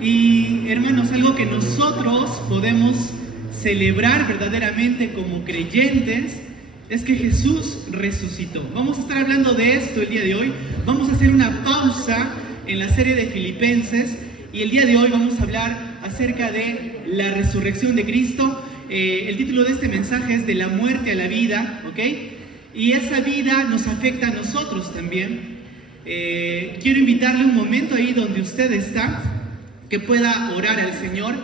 Y hermanos, algo que nosotros podemos celebrar verdaderamente como creyentes es que Jesús resucitó. Vamos a estar hablando de esto el día de hoy. Vamos a hacer una pausa en la serie de Filipenses y el día de hoy vamos a hablar acerca de la resurrección de Cristo. El título de este mensaje es de la muerte a la vida, ¿ok? Y esa vida nos afecta a nosotros también. Quiero invitarle un momento ahí donde usted está, que pueda orar al Señor.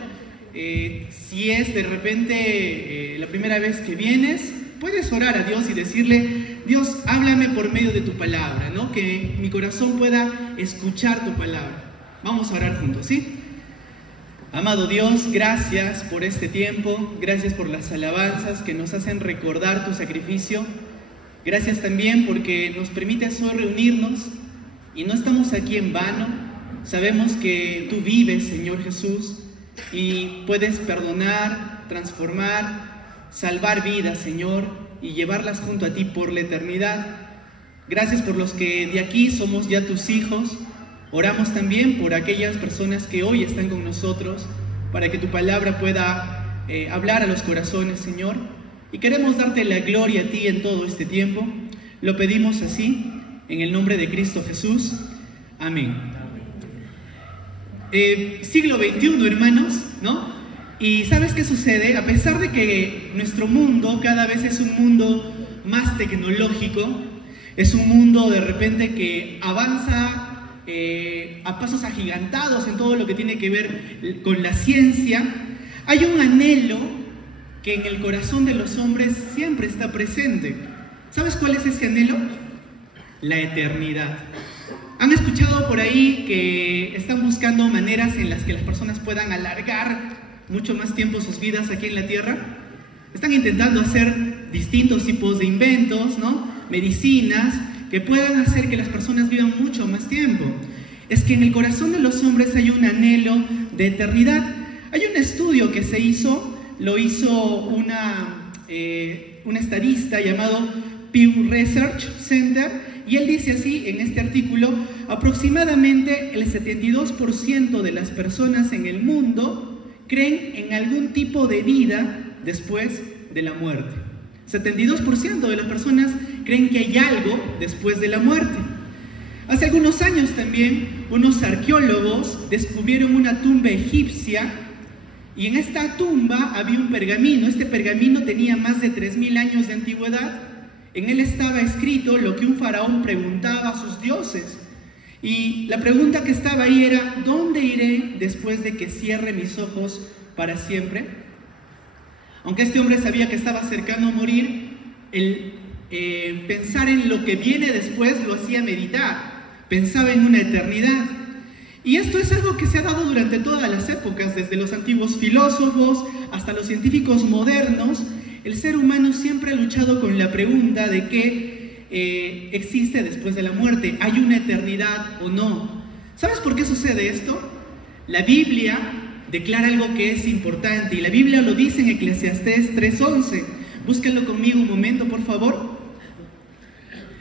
Si es de repente la primera vez que vienes, puedes orar a Dios y decirle: Dios, háblame por medio de tu palabra, ¿no? Que mi corazón pueda escuchar tu palabra. Vamos a orar juntos, ¿sí? Amado Dios, gracias por este tiempo, gracias por las alabanzas que nos hacen recordar tu sacrificio. Gracias también porque nos permites hoy reunirnos y no estamos aquí en vano. Sabemos que tú vives, Señor Jesús, y puedes perdonar, transformar, salvar vidas, Señor, y llevarlas junto a ti por la eternidad. Gracias por los que de aquí somos ya tus hijos. Oramos también por aquellas personas que hoy están con nosotros, para que tu palabra pueda hablar a los corazones, Señor. Y queremos darte la gloria a ti en todo este tiempo. Lo pedimos así, en el nombre de Cristo Jesús. Amén. Siglo XXI, hermanos, ¿no? Y ¿sabes qué sucede? A pesar de que nuestro mundo cada vez es un mundo más tecnológico, es un mundo de repente que avanza a pasos agigantados en todo lo que tiene que ver con la ciencia, hay un anhelo que en el corazón de los hombres siempre está presente. ¿Sabes cuál es ese anhelo? La eternidad. ¿Han escuchado por ahí que están buscando maneras en las que las personas puedan alargar mucho más tiempo sus vidas aquí en la Tierra? Están intentando hacer distintos tipos de inventos, ¿no? Medicinas que puedan hacer que las personas vivan mucho más tiempo. Es que en el corazón de los hombres hay un anhelo de eternidad. Hay un estudio que se hizo, lo hizo una estadista llamado Pew Research Center, y él dice así en este artículo: aproximadamente el 72% de las personas en el mundo creen en algún tipo de vida después de la muerte. 72% de las personas creen que hay algo después de la muerte. Hace algunos años también unos arqueólogos descubrieron una tumba egipcia y en esta tumba había un pergamino. Este pergamino tenía más de 3000 años de antigüedad. En él estaba escrito lo que un faraón preguntaba a sus dioses. Y la pregunta que estaba ahí era: ¿dónde iré después de que cierre mis ojos para siempre? Aunque este hombre sabía que estaba cercano a morir, el pensar en lo que viene después lo hacía meditar. Pensaba en una eternidad. Y esto es algo que se ha dado durante todas las épocas, desde los antiguos filósofos hasta los científicos modernos. El ser humano siempre ha luchado con la pregunta de qué existe después de la muerte. ¿Hay una eternidad o no? ¿Sabes por qué sucede esto? La Biblia declara algo que es importante, y la Biblia lo dice en Eclesiastés 3:11. Búsquenlo conmigo un momento, por favor.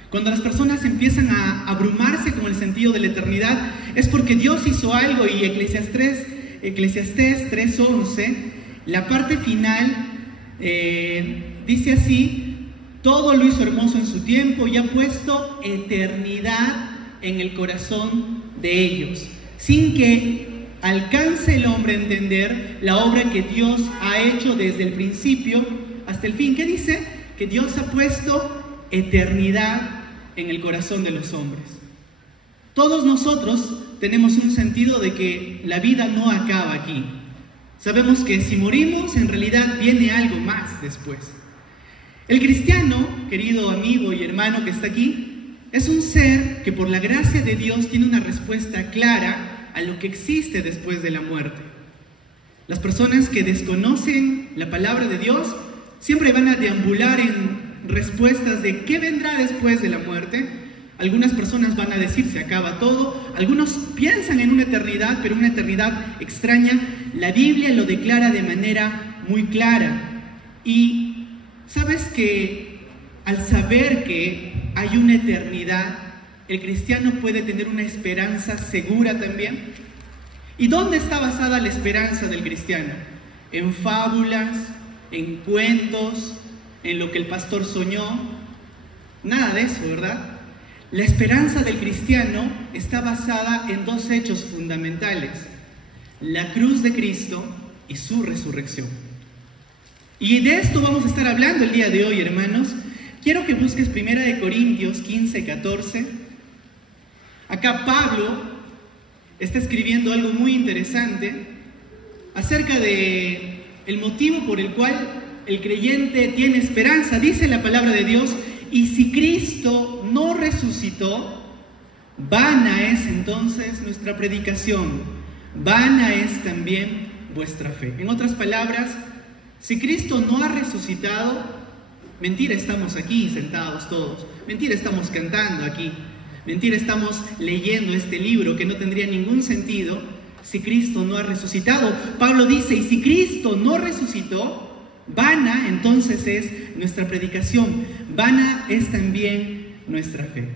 Cuando las personas empiezan a abrumarse con el sentido de la eternidad, es porque Dios hizo algo. Y Eclesiastés 3:11, la parte final, dice así: todo lo hizo hermoso en su tiempo y ha puesto eternidad en el corazón de ellos, sin que alcance el hombre a entender la obra que Dios ha hecho desde el principio hasta el fin. ¿Qué dice? Que Dios ha puesto eternidad en el corazón de los hombres. Todos nosotros tenemos un sentido de que la vida no acaba aquí. Sabemos que si morimos, en realidad viene algo más después. El cristiano, querido amigo y hermano que está aquí, es un ser que por la gracia de Dios tiene una respuesta clara a lo que existe después de la muerte. Las personas que desconocen la palabra de Dios siempre van a deambular en respuestas de qué vendrá después de la muerte. Algunas personas van a decir se acaba todo. Algunos piensan en una eternidad, pero una eternidad extraña. La Biblia lo declara de manera muy clara. Y sabes que al saber que hay una eternidad, el cristiano puede tener una esperanza segura también. ¿Y dónde está basada la esperanza del cristiano? ¿En fábulas? ¿En cuentos? ¿En lo que el pastor soñó? Nada de eso, ¿verdad? La esperanza del cristiano está basada en dos hechos fundamentales: la cruz de Cristo y su resurrección. Y de esto vamos a estar hablando el día de hoy, hermanos. Quiero que busques 1 Corintios 15, 14. Acá Pablo está escribiendo algo muy interesante acerca de el motivo por el cual el creyente tiene esperanza. Dice la palabra de Dios: y si Cristo no resucitó, vana es entonces nuestra predicación, vana es también vuestra fe. En otras palabras, si Cristo no ha resucitado, mentira estamos aquí sentados todos, mentira estamos cantando aquí, mentira estamos leyendo este libro que no tendría ningún sentido si Cristo no ha resucitado. Pablo dice: y si Cristo no resucitó, vana entonces es nuestra predicación, vana es también nuestra fe.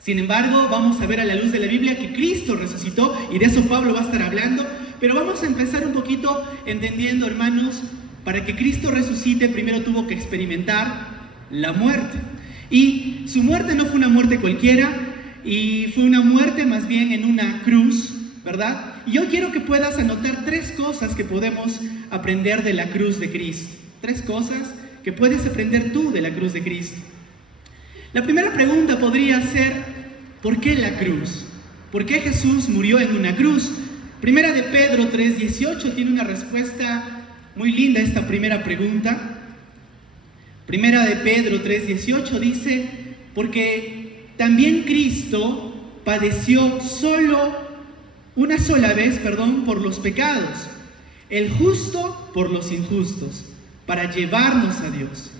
Sin embargo, vamos a ver a la luz de la Biblia que Cristo resucitó, y de eso Pablo va a estar hablando. Pero vamos a empezar un poquito entendiendo, hermanos, para que Cristo resucite primero tuvo que experimentar la muerte. Y su muerte no fue una muerte cualquiera, y fue una muerte más bien en una cruz, ¿verdad? Y yo quiero que puedas anotar 3 cosas que podemos aprender de la cruz de Cristo. 3 cosas que puedes aprender tú de la cruz de Cristo. La primera pregunta podría ser: ¿por qué la cruz? ¿Por qué Jesús murió en una cruz? Primera de Pedro 3:18 tiene una respuesta muy linda a esta primera pregunta. Primera de Pedro 3:18 dice: porque también Cristo padeció una sola vez por los pecados, el justo por los injustos, para llevarnos a Dios.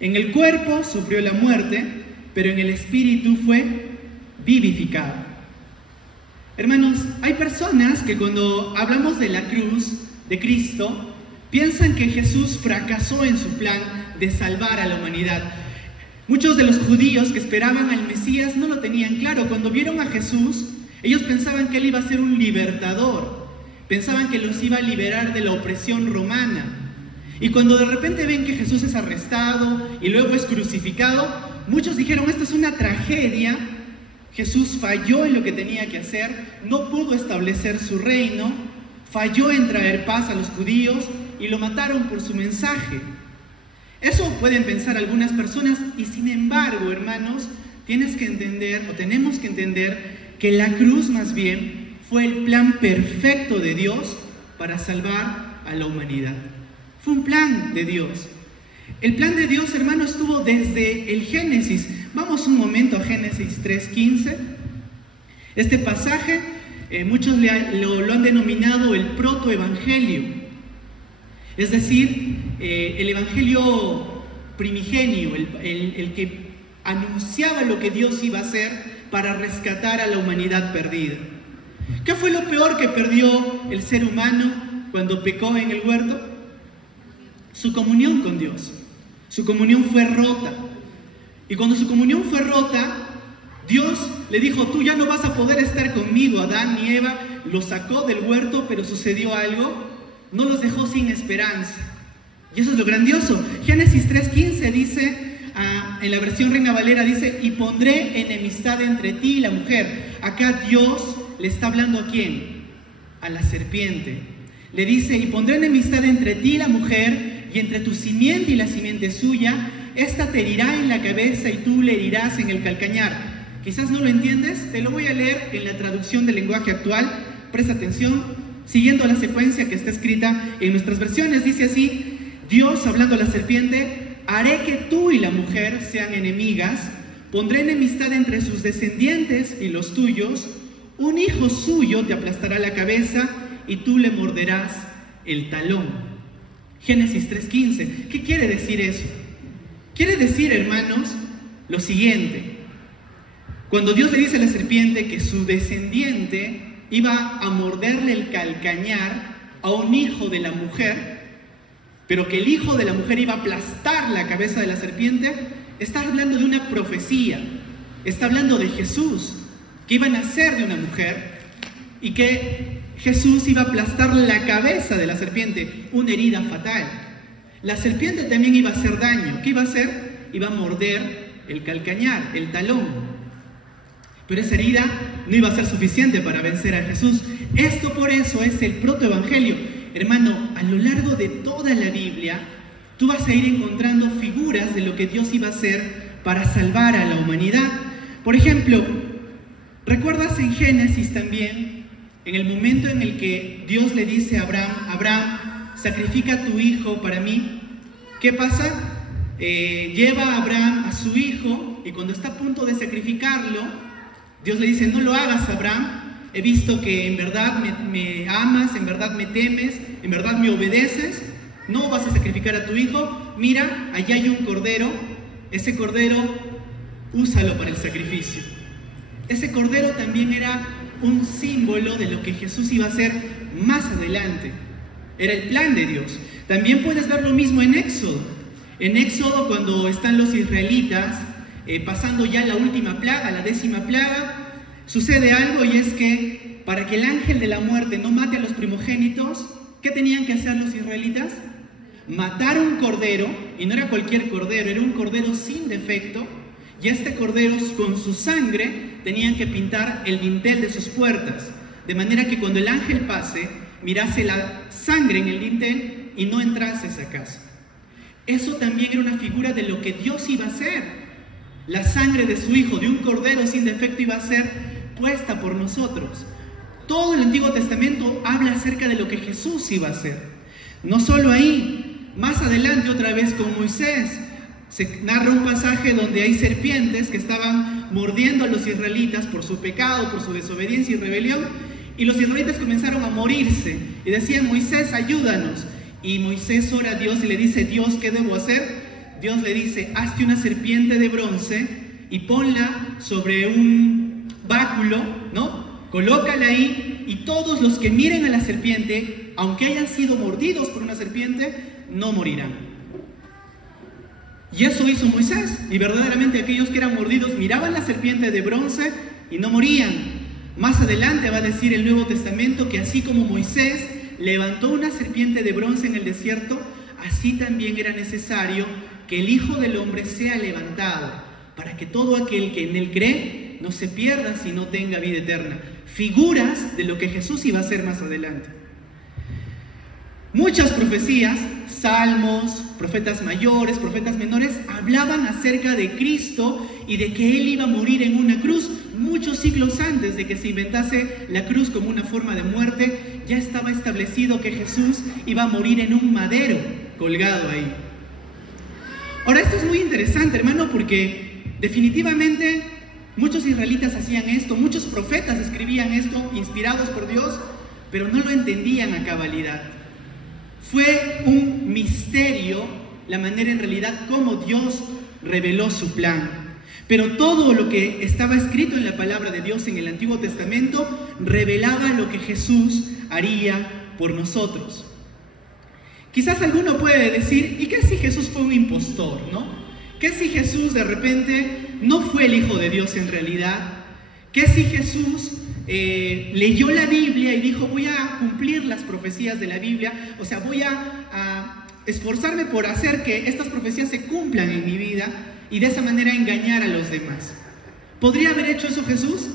En el cuerpo sufrió la muerte, pero en el espíritu fue vivificado. Hermanos, hay personas que cuando hablamos de la cruz de Cristo, piensan que Jesús fracasó en su plan de salvar a la humanidad. Muchos de los judíos que esperaban al Mesías no lo tenían claro. Cuando vieron a Jesús, ellos pensaban que Él iba a ser un libertador, pensaban que los iba a liberar de la opresión romana. Y cuando de repente ven que Jesús es arrestado y luego es crucificado, muchos dijeron: esto es una tragedia, Jesús falló en lo que tenía que hacer, no pudo establecer su reino, falló en traer paz a los judíos y lo mataron por su mensaje. Eso pueden pensar algunas personas, y sin embargo, hermanos, tenemos que entender que la cruz más bien fue el plan perfecto de Dios para salvar a la humanidad. Fue un plan de Dios. El plan de Dios, hermanos, estuvo desde el Génesis. Vamos un momento a Génesis 3:15. Este pasaje, muchos lo han denominado el protoevangelio. Es decir, el evangelio primigenio, el que anunciaba lo que Dios iba a hacer para rescatar a la humanidad perdida. ¿Qué fue lo peor que perdió el ser humano cuando pecó en el huerto? Su comunión con Dios. Su comunión fue rota. Y cuando su comunión fue rota, Dios le dijo: tú ya no vas a poder estar conmigo. Adán y Eva los sacó del huerto, pero sucedió algo, no los dejó sin esperanza. Y eso es lo grandioso. Génesis 3:15 dice, en la versión Reina Valera dice: y pondré enemistad entre ti y la mujer. Acá Dios le está hablando ¿a quién? A la serpiente. Le dice: y pondré enemistad entre ti y la mujer, y entre tu simiente y la simiente suya. Esta te herirá en la cabeza y tú le herirás en el calcañar. Quizás no lo entiendes, te lo voy a leer en la traducción del lenguaje actual. Presta atención, siguiendo la secuencia que está escrita en nuestras versiones. Dice así: Dios, hablando a la serpiente: haré que tú y la mujer sean enemigas, pondré enemistad entre sus descendientes y los tuyos, un hijo suyo te aplastará la cabeza y tú le morderás el talón. Génesis 3:15. ¿Qué quiere decir eso? Quiere decir, hermanos, lo siguiente: cuando Dios le dice a la serpiente que su descendiente iba a morderle el calcañar a un hijo de la mujer, pero que el hijo de la mujer iba a aplastar la cabeza de la serpiente, está hablando de una profecía, está hablando de Jesús, que iba a nacer de una mujer y que Jesús iba a aplastar la cabeza de la serpiente, una herida fatal. La serpiente también iba a hacer daño. ¿Qué iba a hacer? Iba a morder el calcañar, el talón. Pero esa herida no iba a ser suficiente para vencer a Jesús. Esto por eso es el protoevangelio. Hermano, a lo largo de toda la Biblia, tú vas a ir encontrando figuras de lo que Dios iba a hacer para salvar a la humanidad. Por ejemplo, ¿recuerdas en Génesis también, en el momento en el que Dios le dice a Abraham, Abraham, sacrifica a tu hijo para mí? ¿Qué pasa? Lleva a Abraham a su hijo y cuando está a punto de sacrificarlo, Dios le dice, no lo hagas, Abraham, he visto que en verdad me amas, en verdad me temes, en verdad me obedeces, no vas a sacrificar a tu hijo, mira, allá hay un cordero, ese cordero, úsalo para el sacrificio. Ese cordero también era un símbolo de lo que Jesús iba a hacer más adelante. Era el plan de Dios. También puedes ver lo mismo en Éxodo. En Éxodo, cuando están los israelitas pasando ya la última plaga, la 10ª plaga, sucede algo y es que para que el ángel de la muerte no mate a los primogénitos, ¿qué tenían que hacer los israelitas? Matar un cordero, y no era cualquier cordero, era un cordero sin defecto, y este cordero con su sangre tenían que pintar el dintel de sus puertas, de manera que cuando el ángel pase, mirase la sangre en el dintel y no entrase a esa casa. Eso también era una figura de lo que Dios iba a hacer. La sangre de su hijo, de un cordero sin defecto, iba a ser puesta por nosotros. Todo el Antiguo Testamento habla acerca de lo que Jesús iba a hacer. No solo ahí, más adelante otra vez con Moisés, se narra un pasaje donde hay serpientes que estaban mordiendo a los israelitas por su pecado, por su desobediencia y rebelión, y los israelitas comenzaron a morirse y decían, Moisés, ayúdanos. Y Moisés ora a Dios y le dice, Dios, ¿qué debo hacer? Dios le dice, hazte una serpiente de bronce y ponla sobre un báculo, ¿no? Colócala ahí y todos los que miren a la serpiente, aunque hayan sido mordidos por una serpiente, no morirán. Y eso hizo Moisés, y verdaderamente aquellos que eran mordidos miraban la serpiente de bronce y no morían. Más adelante va a decir el Nuevo Testamento que así como Moisés levantó una serpiente de bronce en el desierto, así también era necesario que el Hijo del Hombre sea levantado, para que todo aquel que en él cree no se pierda, sino tenga vida eterna. Figuras de lo que Jesús iba a hacer más adelante. Muchas profecías, salmos, profetas mayores, profetas menores, hablaban acerca de Cristo y de que Él iba a morir en una cruz. Muchos siglos antes de que se inventase la cruz como una forma de muerte, ya estaba establecido que Jesús iba a morir en un madero colgado ahí. Ahora, esto es muy interesante, hermano, porque definitivamente muchos israelitas hacían esto, muchos profetas escribían esto, inspirados por Dios, pero no lo entendían a cabalidad. Fue un misterio la manera en realidad como Dios reveló su plan. Pero todo lo que estaba escrito en la palabra de Dios en el Antiguo Testamento revelaba lo que Jesús haría por nosotros. Quizás alguno puede decir, ¿y qué si Jesús fue un impostor, no? ¿Qué si Jesús de repente no fue el Hijo de Dios en realidad? ¿Qué si Jesús leyó la Biblia y dijo, voy a cumplir las profecías de la Biblia, o sea, voy a esforzarme por hacer que estas profecías se cumplan en mi vida y de esa manera engañar a los demás? ¿Podría haber hecho eso Jesús?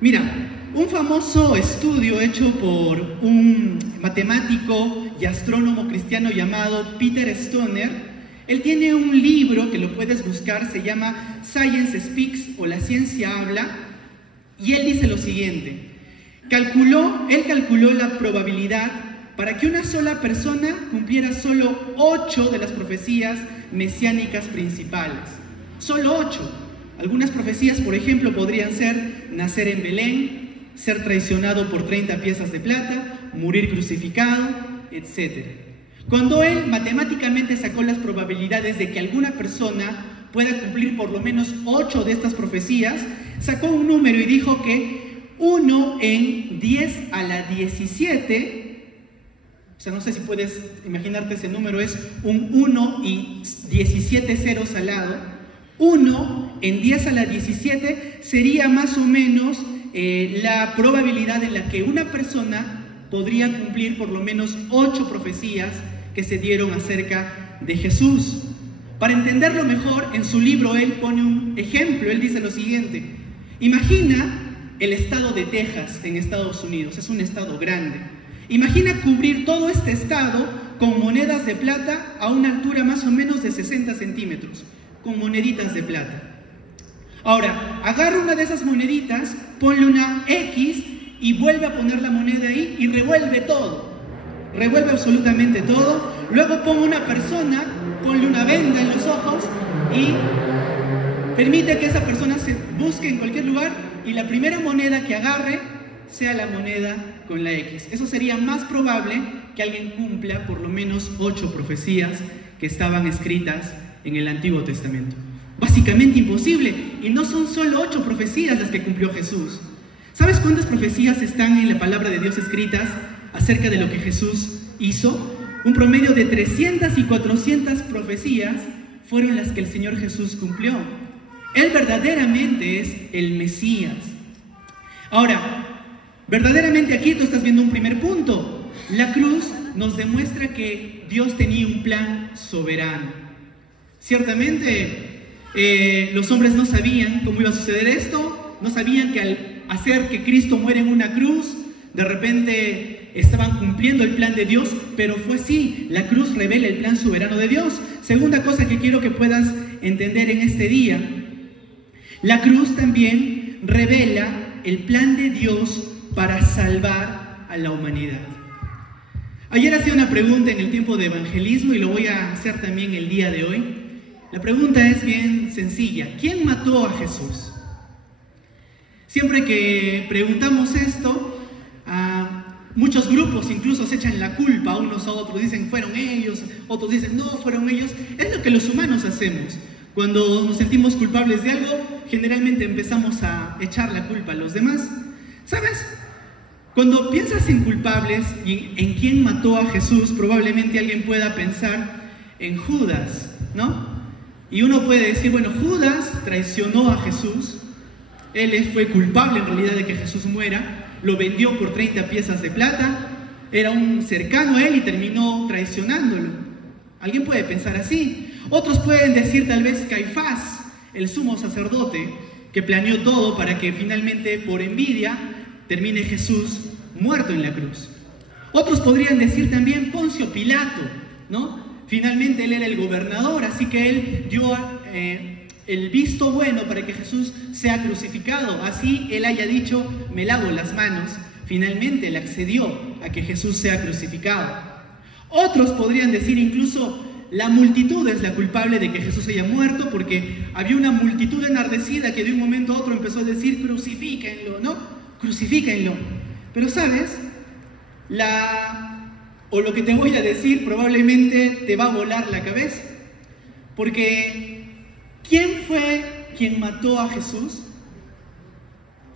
Mira, un famoso estudio hecho por un matemático y astrónomo cristiano llamado Peter Stoner, él tiene un libro que lo puedes buscar, se llama Science Speaks o La Ciencia Habla, y él dice lo siguiente: él calculó la probabilidad para que una sola persona cumpliera solo 8 de las profecías mesiánicas principales. Solo 8. Algunas profecías, por ejemplo, podrían ser nacer en Belén, ser traicionado por 30 piezas de plata, morir crucificado, etc. Cuando él matemáticamente sacó las probabilidades de que alguna persona pueda cumplir por lo menos 8 de estas profecías, sacó un número y dijo que 1 en 10 a la 17, o sea, no sé si puedes imaginarte ese número, es un 1 y 17 ceros al lado. 1 en 10 a la 17 sería más o menos la probabilidad en la que una persona podría cumplir por lo menos 8 profecías que se dieron acerca de Jesús. Para entenderlo mejor, en su libro él pone un ejemplo. Él dice lo siguiente: imagina el estado de Texas en Estados Unidos, es un estado grande. Imagina cubrir todo este estado con monedas de plata a una altura más o menos de 60 centímetros, con moneditas de plata. Ahora, agarra una de esas moneditas, ponle una X y vuelve a poner la moneda ahí y revuelve todo. Revuelve absolutamente todo. Luego pone una persona, ponle una venda en los ojos y permite que esa persona se busque en cualquier lugar y la primera moneda que agarre sea la moneda con la X. Eso sería más probable que alguien cumpla por lo menos 8 profecías que estaban escritas en el Antiguo Testamento. Básicamente imposible. Y no son solo 8 profecías las que cumplió Jesús. ¿Sabes cuántas profecías están en la palabra de Dios escritas acerca de lo que Jesús hizo? Un promedio de 300 y 400 profecías fueron las que el Señor Jesús cumplió. Él verdaderamente es el Mesías. Ahora, verdaderamente aquí tú estás viendo un primer punto. La cruz nos demuestra que Dios tenía un plan soberano. Ciertamente, los hombres no sabían cómo iba a suceder esto, no sabían que al hacer que Cristo muera en una cruz, de repente estaban cumpliendo el plan de Dios, pero fue así. La cruz revela el plan soberano de Dios. Segunda cosa que quiero que puedas entender en este día: la cruz también revela el plan de Dios para salvar a la humanidad. Ayer hacía una pregunta en el tiempo de evangelismo y lo voy a hacer también el día de hoy. La pregunta es bien sencilla: ¿quién mató a Jesús? Siempre que preguntamos esto, muchos grupos incluso se echan la culpa unos a otros. Dicen, fueron ellos, otros dicen, no, fueron ellos. Es lo que los humanos hacemos. Cuando nos sentimos culpables de algo, generalmente empezamos a echar la culpa a los demás. ¿Sabes? Cuando piensas en culpables y en quién mató a Jesús, probablemente alguien pueda pensar en Judas, ¿no? Y uno puede decir, bueno, Judas traicionó a Jesús. Él fue culpable en realidad de que Jesús muera. Lo vendió por 30 piezas de plata. Era un cercano a él y terminó traicionándolo. Alguien puede pensar así. Otros pueden decir tal vez Caifás, el sumo sacerdote, que planeó todo para que finalmente, por envidia, termine Jesús muerto en la cruz. Otros podrían decir también Poncio Pilato, ¿no? Finalmente él era el gobernador, así que él dio el visto bueno para que Jesús sea crucificado. Así él haya dicho, me lavo las manos. Finalmente él accedió a que Jesús sea crucificado. Otros podrían decir incluso, la multitud es la culpable de que Jesús haya muerto, porque había una multitud enardecida que de un momento a otro empezó a decir, crucifíquenlo, ¿no? Crucifíquenlo. Pero ¿sabes? Lo que te voy a decir probablemente te va a volar la cabeza. Porque ¿quién fue quien mató a Jesús?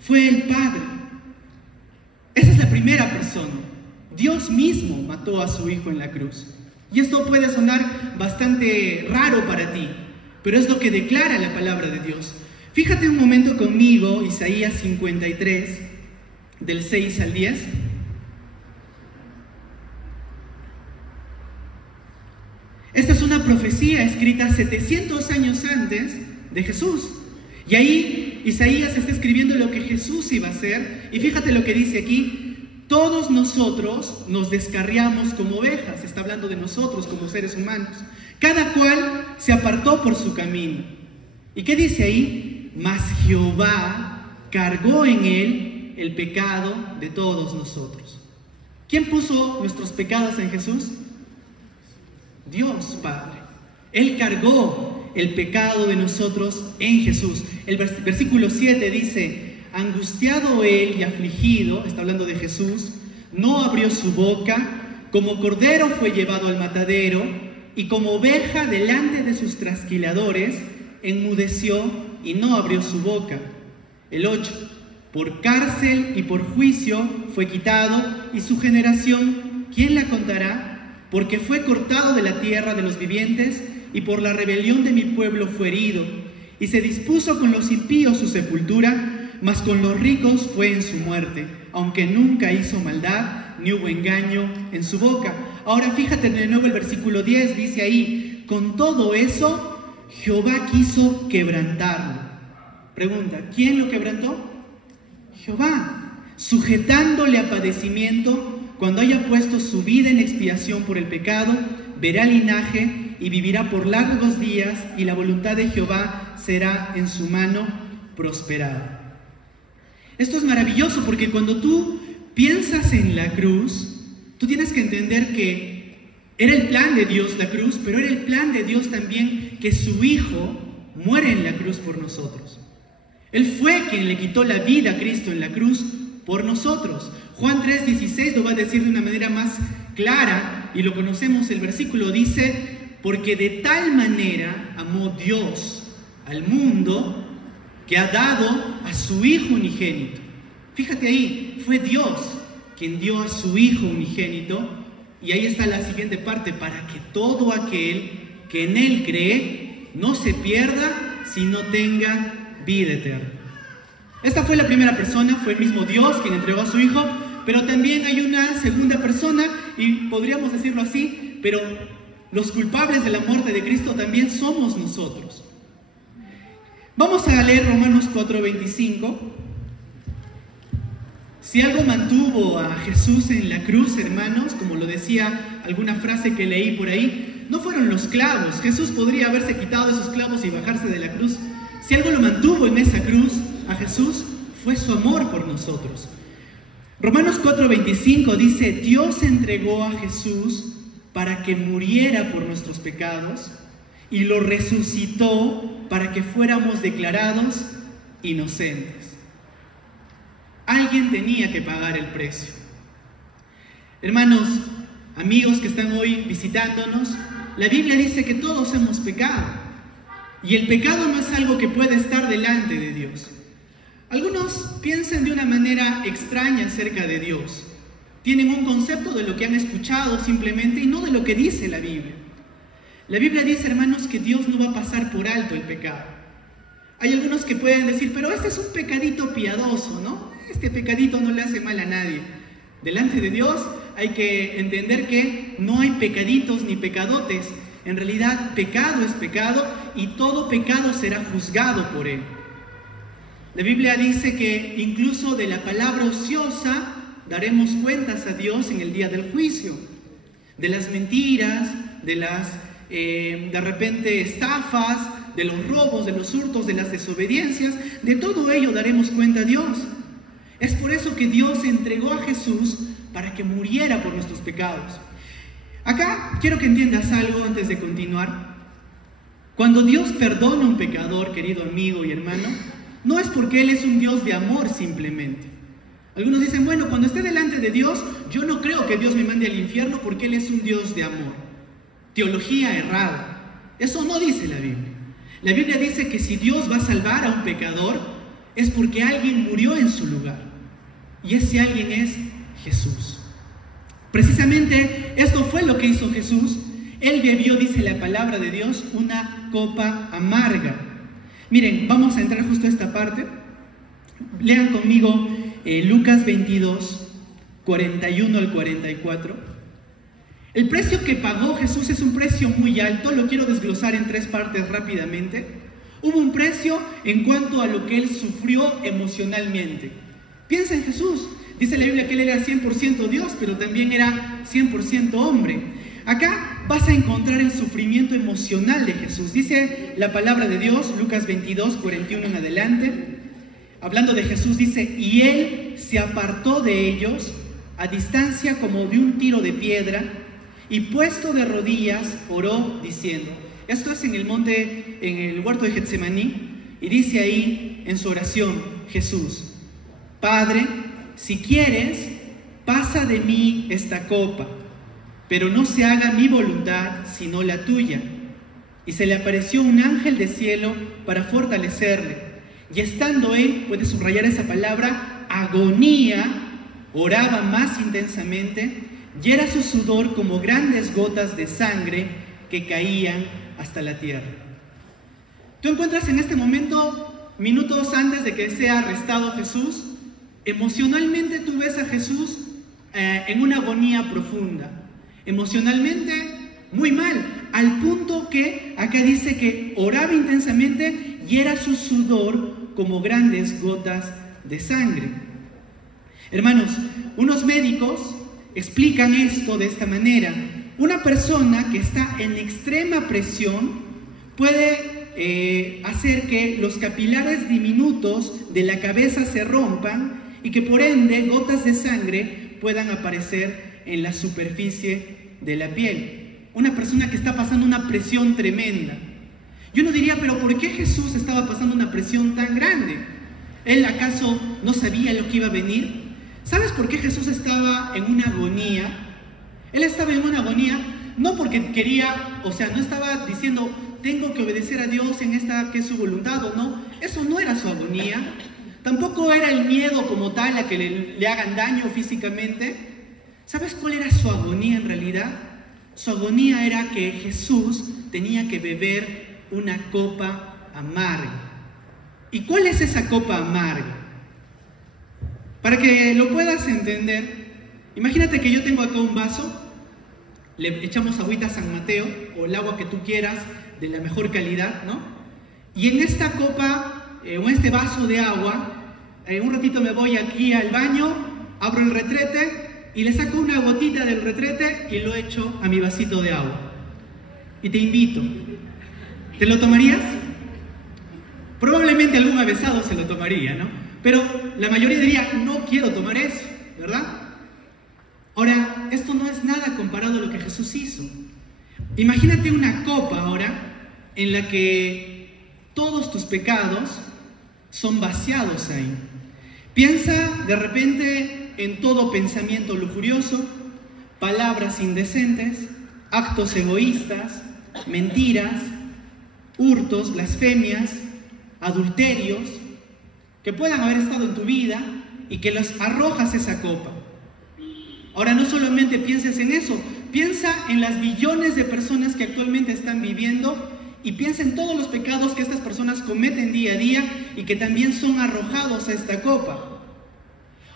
Fue el Padre. Esa es la primera persona. Dios mismo mató a su Hijo en la cruz. Y esto puede sonar bastante raro para ti, pero es lo que declara la palabra de Dios. Fíjate un momento conmigo, Isaías 53, del 6 al 10. Esta es una profecía escrita 700 años antes de Jesús. Y ahí Isaías está escribiendo lo que Jesús iba a hacer. Y fíjate lo que dice aquí. Todos nosotros nos descarriamos como ovejas. Está hablando de nosotros como seres humanos. Cada cual se apartó por su camino. ¿Y qué dice ahí? Mas Jehová cargó en él el pecado de todos nosotros. ¿Quién puso nuestros pecados en Jesús? Dios Padre. Él cargó el pecado de nosotros en Jesús. El versículo 7 dice, angustiado él y afligido, está hablando de Jesús, no abrió su boca, como cordero fue llevado al matadero, y como oveja delante de sus trasquiladores, enmudeció y no abrió su boca. El 8, por cárcel y por juicio fue quitado, y su generación, ¿quién la contará? Porque fue cortado de la tierra de los vivientes, y por la rebelión de mi pueblo fue herido, y se dispuso con los impíos su sepultura, mas con los ricos fue en su muerte, aunque nunca hizo maldad, ni hubo engaño en su boca. Ahora fíjate de nuevo el versículo 10, dice ahí, con todo eso, Jehová quiso quebrantarlo. Pregunta, ¿quién lo quebrantó? Jehová, sujetándole a padecimiento, cuando haya puesto su vida en expiación por el pecado, verá linaje y vivirá por largos días, y la voluntad de Jehová será en su mano prosperada. Esto es maravilloso porque cuando tú piensas en la cruz, tú tienes que entender que era el plan de Dios la cruz, pero era el plan de Dios también que su Hijo muere en la cruz por nosotros. Él fue quien le quitó la vida a Cristo en la cruz por nosotros. Juan 3:16 lo va a decir de una manera más clara y lo conocemos. El versículo dice, porque de tal manera amó Dios al mundo que ha dado a su Hijo unigénito. Fíjate ahí, fue Dios quien dio a su Hijo unigénito, y ahí está la siguiente parte, para que todo aquel que en Él cree no se pierda, sino tenga vida eterna. Esta fue la primera persona, fue el mismo Dios quien entregó a su Hijo, pero también hay una segunda persona, y podríamos decirlo así, pero los culpables de la muerte de Cristo también somos nosotros. Vamos a leer Romanos 4:25. Si algo mantuvo a Jesús en la cruz, hermanos, como lo decía alguna frase que leí por ahí, no fueron los clavos. Jesús podría haberse quitado esos clavos y bajarse de la cruz. Si algo lo mantuvo en esa cruz a Jesús, fue su amor por nosotros. Romanos 4:25 dice, Dios entregó a Jesús para que muriera por nuestros pecados y lo resucitó para que fuéramos declarados inocentes. Alguien tenía que pagar el precio. Hermanos, amigos que están hoy visitándonos, la Biblia dice que todos hemos pecado. Y el pecado no es algo que puede estar delante de Dios. Algunos piensan de una manera extraña acerca de Dios. Tienen un concepto de lo que han escuchado simplemente y no de lo que dice la Biblia. La Biblia dice, hermanos, que Dios no va a pasar por alto el pecado. Hay algunos que pueden decir, pero este es un pecadito piadoso, ¿no? Este pecadito no le hace mal a nadie. Delante de Dios hay que entender que no hay pecaditos ni pecadotes. En realidad, pecado es pecado y todo pecado será juzgado por Él. La Biblia dice que incluso de la palabra ociosa daremos cuentas a Dios en el día del juicio. De las mentiras, de las de repente estafas, de los robos, de los hurtos, de las desobediencias, de todo ello daremos cuenta a Dios. Es por eso que Dios entregó a Jesús para que muriera por nuestros pecados. Acá quiero que entiendas algo antes de continuar. Cuando Dios perdona a un pecador, querido amigo y hermano, no es porque Él es un Dios de amor simplemente. Algunos dicen, bueno, cuando esté delante de Dios, yo no creo que Dios me mande al infierno porque Él es un Dios de amor. Teología errada. Eso no dice la Biblia. La Biblia dice que si Dios va a salvar a un pecador, es porque alguien murió en su lugar. Y ese alguien es Jesús. Precisamente esto fue lo que hizo Jesús. Él bebió, dice la palabra de Dios, una copa amarga. Miren, vamos a entrar justo a esta parte. Lean conmigo Lucas 22, 41 al 44. El precio que pagó Jesús es un precio muy alto. Lo quiero desglosar en tres partes rápidamente. Hubo un precio en cuanto a lo que Él sufrió emocionalmente. Piensa en Jesús. Dice la Biblia que Él era 100% Dios, pero también era 100% hombre. Acá vas a encontrar el sufrimiento emocional de Jesús. Dice la palabra de Dios, Lucas 22, 41 en adelante. Hablando de Jesús, dice, y Él se apartó de ellos a distancia como de un tiro de piedra, y puesto de rodillas, oró diciendo. Esto es en el monte, en el huerto de Getsemaní, y dice ahí en su oración, Jesús, Padre, si quieres, pasa de mí esta copa, pero no se haga mi voluntad, sino la tuya. Y se le apareció un ángel de cielo para fortalecerle. Y estando él, puedes subrayar esa palabra, agonía, oraba más intensamente, y era su sudor como grandes gotas de sangre que caían hasta la tierra. Tú encuentras en este momento minutos antes de que sea arrestado Jesús, emocionalmente tú ves a Jesús en una agonía profunda, emocionalmente muy mal, al punto que acá dice que oraba intensamente y era su sudor como grandes gotas de sangre. Hermanos, unos médicos explican esto de esta manera. Una persona que está en extrema presión puede hacer que los capilares diminutos de la cabeza se rompan y que por ende gotas de sangre puedan aparecer en la superficie de la piel. Una persona que está pasando una presión tremenda. Yo no diría, pero ¿por qué Jesús estaba pasando una presión tan grande? ¿Él acaso no sabía lo que iba a venir? ¿Sabes por qué Jesús estaba en una agonía? Él estaba en una agonía no porque quería, o sea, no estaba diciendo, tengo que obedecer a Dios en esta que es su voluntad o no. Eso no era su agonía. Tampoco era el miedo como tal a que le hagan daño físicamente. ¿Sabes cuál era su agonía en realidad? Su agonía era que Jesús tenía que beber una copa amarga. ¿Y cuál es esa copa amarga? Para que lo puedas entender, imagínate que yo tengo acá un vaso, le echamos agüita San Mateo o el agua que tú quieras de la mejor calidad, ¿no? Y en esta copa o en este vaso de agua, un ratito me voy aquí al baño, abro el retrete y le saco una gotita del retrete y lo echo a mi vasito de agua. Y te invito. ¿Te lo tomarías? Probablemente algún avesado se lo tomaría, ¿no? Pero la mayoría diría, no quiero tomar eso, ¿verdad? Ahora, esto no es nada comparado a lo que Jesús hizo. Imagínate una copa ahora en la que todos tus pecados son vaciados ahí. Piensa de repente en todo pensamiento lujurioso, palabras indecentes, actos egoístas, mentiras, hurtos, blasfemias, adulterios, que puedan haber estado en tu vida y que los arrojas esa copa. Ahora no solamente pienses en eso, piensa en las billones de personas que actualmente están viviendo y piensa en todos los pecados que estas personas cometen día a día y que también son arrojados a esta copa.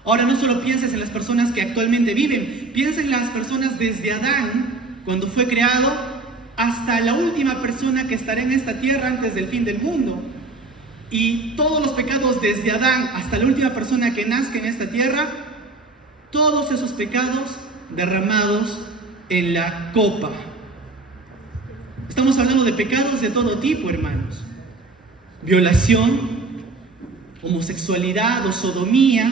Ahora no solo pienses en las personas que actualmente viven, piensa en las personas desde Adán, cuando fue creado, hasta la última persona que estará en esta tierra antes del fin del mundo. Y todos los pecados desde Adán hasta la última persona que nazca en esta tierra, todos esos pecados derramados en la copa. Estamos hablando de pecados de todo tipo, hermanos. Violación, homosexualidad o sodomía,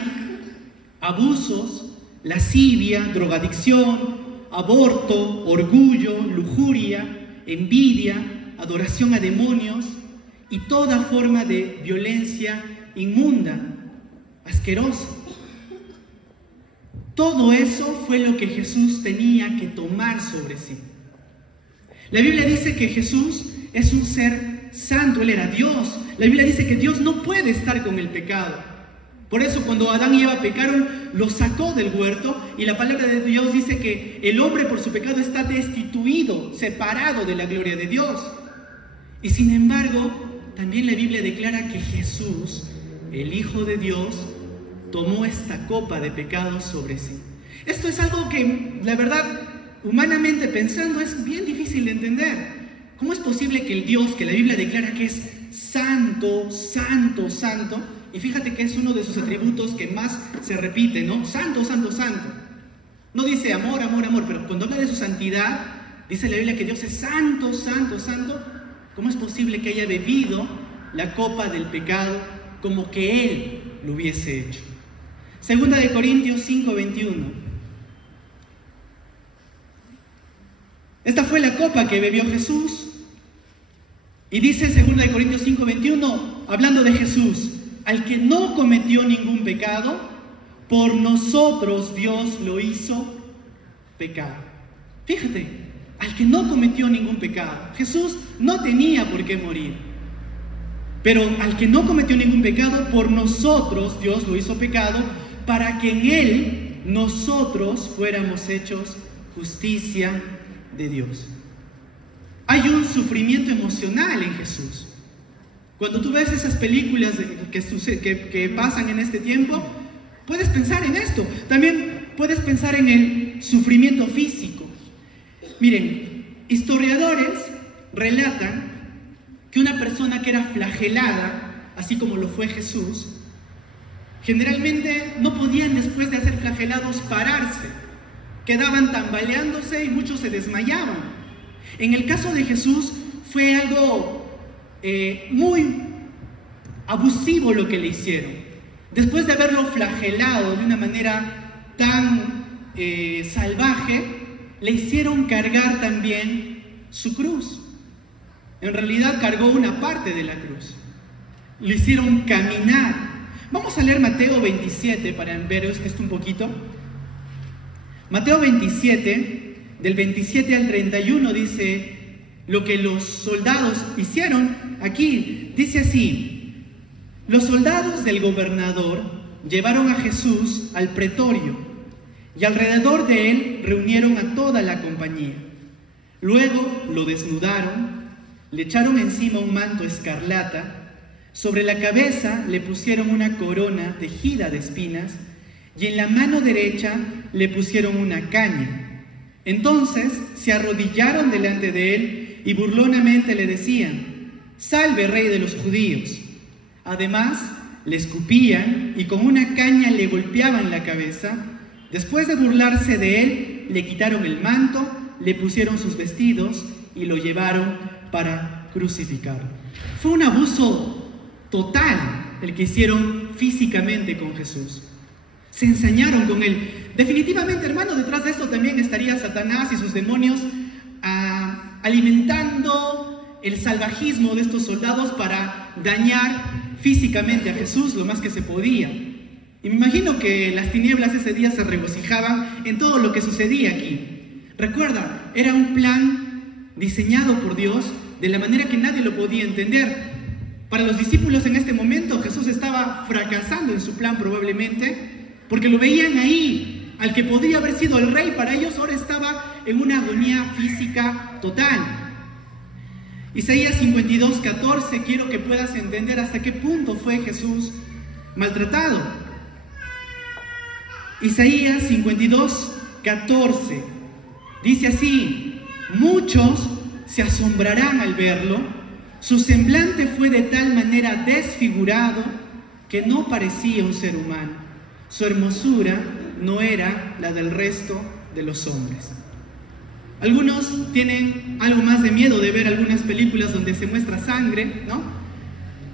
abusos, lascivia, drogadicción, aborto, orgullo, lujuria, envidia, adoración a demonios y toda forma de violencia inmunda, asquerosa. Todo eso fue lo que Jesús tenía que tomar sobre sí. La Biblia dice que Jesús es un ser santo, Él era Dios. La Biblia dice que Dios no puede estar con el pecado. Por eso cuando Adán y Eva pecaron, los sacó del huerto y la palabra de Dios dice que el hombre por su pecado está destituido, separado de la gloria de Dios. Y sin embargo, también la Biblia declara que Jesús, el Hijo de Dios, tomó esta copa de pecado sobre sí. Esto es algo que, la verdad, humanamente pensando, es bien difícil de entender. ¿Cómo es posible que el Dios que la Biblia declara que es santo, santo, santo, y fíjate que es uno de sus atributos que más se repite, ¿no? Santo, santo, santo. No dice amor, amor, amor, pero cuando habla de su santidad, dice la Biblia que Dios es santo, santo, santo. ¿Cómo es posible que haya bebido la copa del pecado como que Él lo hubiese hecho? Segunda de Corintios 5:21. Esta fue la copa que bebió Jesús. Y dice segunda de Corintios 5:21, hablando de Jesús, al que no cometió ningún pecado, por nosotros Dios lo hizo pecado. Fíjate, al que no cometió ningún pecado. Jesús no tenía por qué morir. Pero al que no cometió ningún pecado, por nosotros Dios lo hizo pecado, para que en Él nosotros fuéramos hechos justicia de Dios. Hay un sufrimiento emocional en Jesús. Cuando tú ves esas películas que pasan en este tiempo, puedes pensar en esto. También puedes pensar en el sufrimiento físico. Miren, historiadores relatan que una persona que era flagelada, así como lo fue Jesús, generalmente no podían, después de ser flagelados, pararse. Quedaban tambaleándose y muchos se desmayaban. En el caso de Jesús fue algo muy abusivo lo que le hicieron. Después de haberlo flagelado de una manera tan salvaje, le hicieron cargar también su cruz. En realidad cargó una parte de la cruz. Le hicieron caminar. Vamos a leer Mateo 27 para ver esto un poquito. Mateo 27, del 27 al 31, dice lo que los soldados hicieron. Aquí dice así: los soldados del gobernador llevaron a Jesús al pretorio y alrededor de él reunieron a toda la compañía. Luego lo desnudaron, le echaron encima un manto escarlata, sobre la cabeza le pusieron una corona tejida de espinas y en la mano derecha le pusieron una caña. Entonces se arrodillaron delante de él y burlonamente le decían: «Salve, rey de los judíos». Además, le escupían y con una caña le golpeaban la cabeza. Después de burlarse de él, le quitaron el manto, le pusieron sus vestidos y lo llevaron para crucificarlo. Fue un abuso total el que hicieron físicamente con Jesús. Se ensañaron con él. Definitivamente, hermano, detrás de esto también estaría Satanás y sus demonios alimentando el salvajismo de estos soldados para dañar físicamente a Jesús lo más que se podía. Y me imagino que las tinieblas ese día se regocijaban en todo lo que sucedía aquí. Recuerda, era un plan diseñado por Dios de la manera que nadie lo podía entender. Para los discípulos en este momento Jesús estaba fracasando en su plan probablemente, porque lo veían ahí, al que podría haber sido el rey. Para ellos ahora estaba en una agonía física total. Isaías 52:14, quiero que puedas entender hasta qué punto fue Jesús maltratado. Isaías 52:14 dice así: muchos se asombrarán al verlo, su semblante fue de tal manera desfigurado que no parecía un ser humano, su hermosura no era la del resto de los hombres. Algunos tienen algo más de miedo de ver algunas películas donde se muestra sangre, ¿no?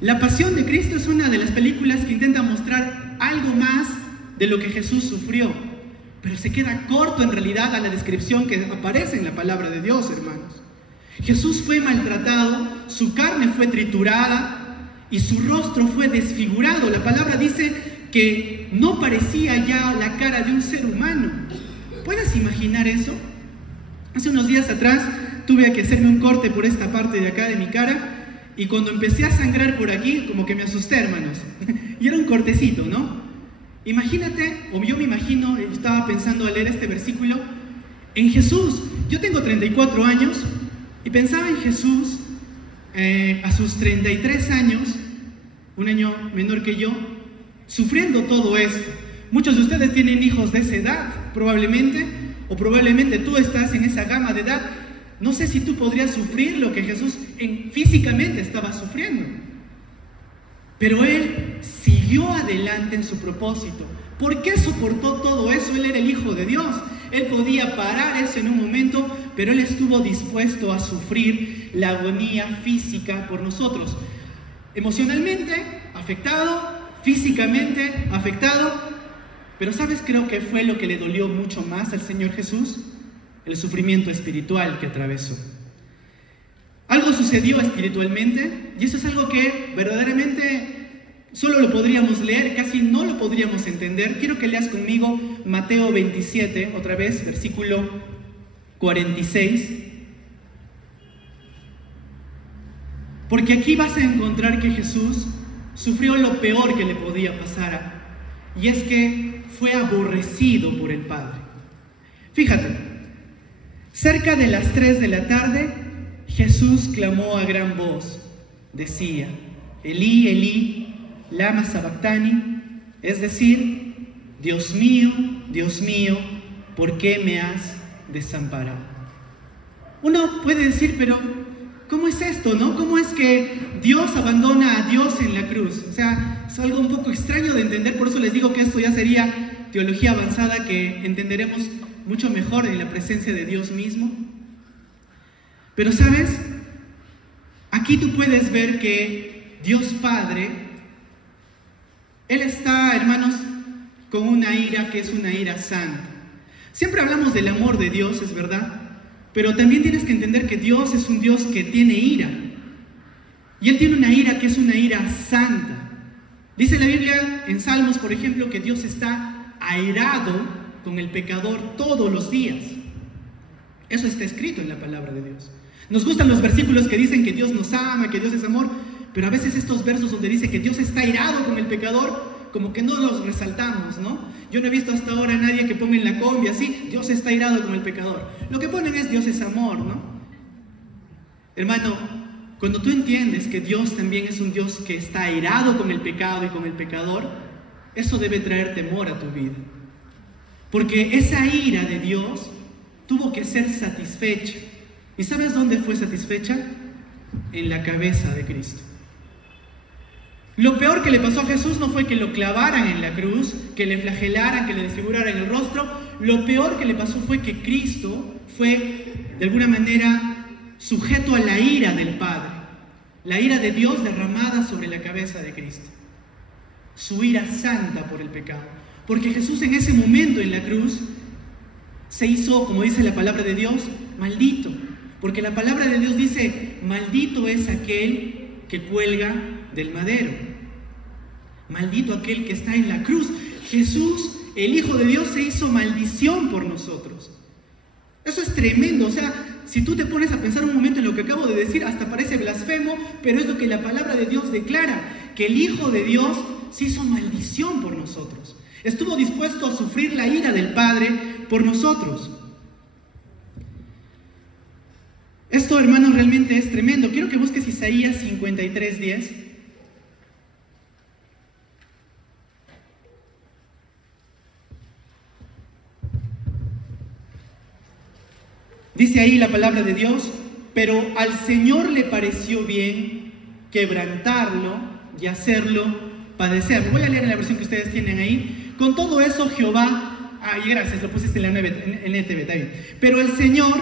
La Pasión de Cristo es una de las películas que intenta mostrar algo más de lo que Jesús sufrió, pero se queda corto en realidad a la descripción que aparece en la palabra de Dios, hermanos. Jesús fue maltratado, su carne fue triturada y su rostro fue desfigurado. La palabra dice que no parecía ya la cara de un ser humano. ¿Puedes imaginar eso? Hace unos días atrás tuve que hacerme un corte por esta parte de acá de mi cara y cuando empecé a sangrar por aquí, como que me asusté, hermanos. Y era un cortecito, ¿no? Imagínate, o yo me imagino, estaba pensando al leer este versículo, en Jesús. Yo tengo 34 años y pensaba en Jesús a sus 33 años, un año menor que yo, sufriendo todo esto. Muchos de ustedes tienen hijos de esa edad, probablemente, o probablemente tú estás en esa gama de edad. No sé si tú podrías sufrir lo que Jesús físicamente estaba sufriendo. Pero Él siguió adelante en su propósito. ¿Por qué soportó todo eso? Él era el Hijo de Dios. Él podía parar eso en un momento, pero Él estuvo dispuesto a sufrir la agonía física por nosotros. Emocionalmente afectado, físicamente afectado. Pero ¿sabes? Creo que fue lo que le dolió mucho más al Señor Jesús, el sufrimiento espiritual que atravesó. Algo sucedió espiritualmente y eso es algo que verdaderamente solo lo podríamos leer, casi no lo podríamos entender. Quiero que leas conmigo Mateo 27, otra vez, versículo 46. Porque aquí vas a encontrar que Jesús sufrió lo peor que le podía pasar, y es que fue aborrecido por el Padre. Fíjate, cerca de las 3 de la tarde, Jesús clamó a gran voz. Decía: Elí, Elí, lama sabactani, es decir, Dios mío, ¿por qué me has desamparado? Uno puede decir, pero ¿cómo es esto, no? ¿Cómo es que Dios abandona a Dios en la cruz? O sea, es algo un poco extraño de entender, por eso les digo que esto ya sería teología avanzada que entenderemos mucho mejor en la presencia de Dios mismo. Pero ¿sabes? Aquí tú puedes ver que Dios Padre, Él está, hermanos, con una ira que es una ira santa. Siempre hablamos del amor de Dios, es verdad, pero también tienes que entender que Dios es un Dios que tiene ira. Y Él tiene una ira que es una ira santa. Dice la Biblia en Salmos, por ejemplo, que Dios está airado con el pecador todos los días. Eso está escrito en la palabra de Dios. Nos gustan los versículos que dicen que Dios nos ama, que Dios es amor, pero a veces estos versos donde dice que Dios está airado con el pecador, como que no los resaltamos, ¿no? Yo no he visto hasta ahora a nadie que ponga en la combi así, Dios está airado con el pecador. Lo que ponen es Dios es amor, ¿no? Hermano, cuando tú entiendes que Dios también es un Dios que está airado con el pecado y con el pecador, eso debe traer temor a tu vida. Porque esa ira de Dios tuvo que ser satisfecha. ¿Y sabes dónde fue satisfecha? En la cabeza de Cristo. Lo peor que le pasó a Jesús no fue que lo clavaran en la cruz, que le flagelaran, que le desfiguraran el rostro. Lo peor que le pasó fue que Cristo fue, de alguna manera, sujeto a la ira del Padre. La ira de Dios derramada sobre la cabeza de Cristo. Su ira santa por el pecado. Porque Jesús en ese momento en la cruz se hizo, como dice la palabra de Dios, maldito. Porque la palabra de Dios dice, maldito es aquel que cuelga del madero. Maldito aquel que está en la cruz. Jesús, el Hijo de Dios, se hizo maldición por nosotros. Eso es tremendo. O sea, si tú te pones a pensar un momento en lo que acabo de decir, hasta parece blasfemo, pero es lo que la palabra de Dios declara, que el Hijo de Dios se hizo maldición por nosotros. Estuvo dispuesto a sufrir la ira del Padre por nosotros. Esto, hermanos, realmente es tremendo. Quiero que busques Isaías 53:10. Dice ahí la palabra de Dios, pero al Señor le pareció bien quebrantarlo y hacerlo padecer. Voy a leer en la versión que ustedes tienen ahí. Con todo eso Jehová, gracias, lo pusiste en la NTV, está bien. Pero el Señor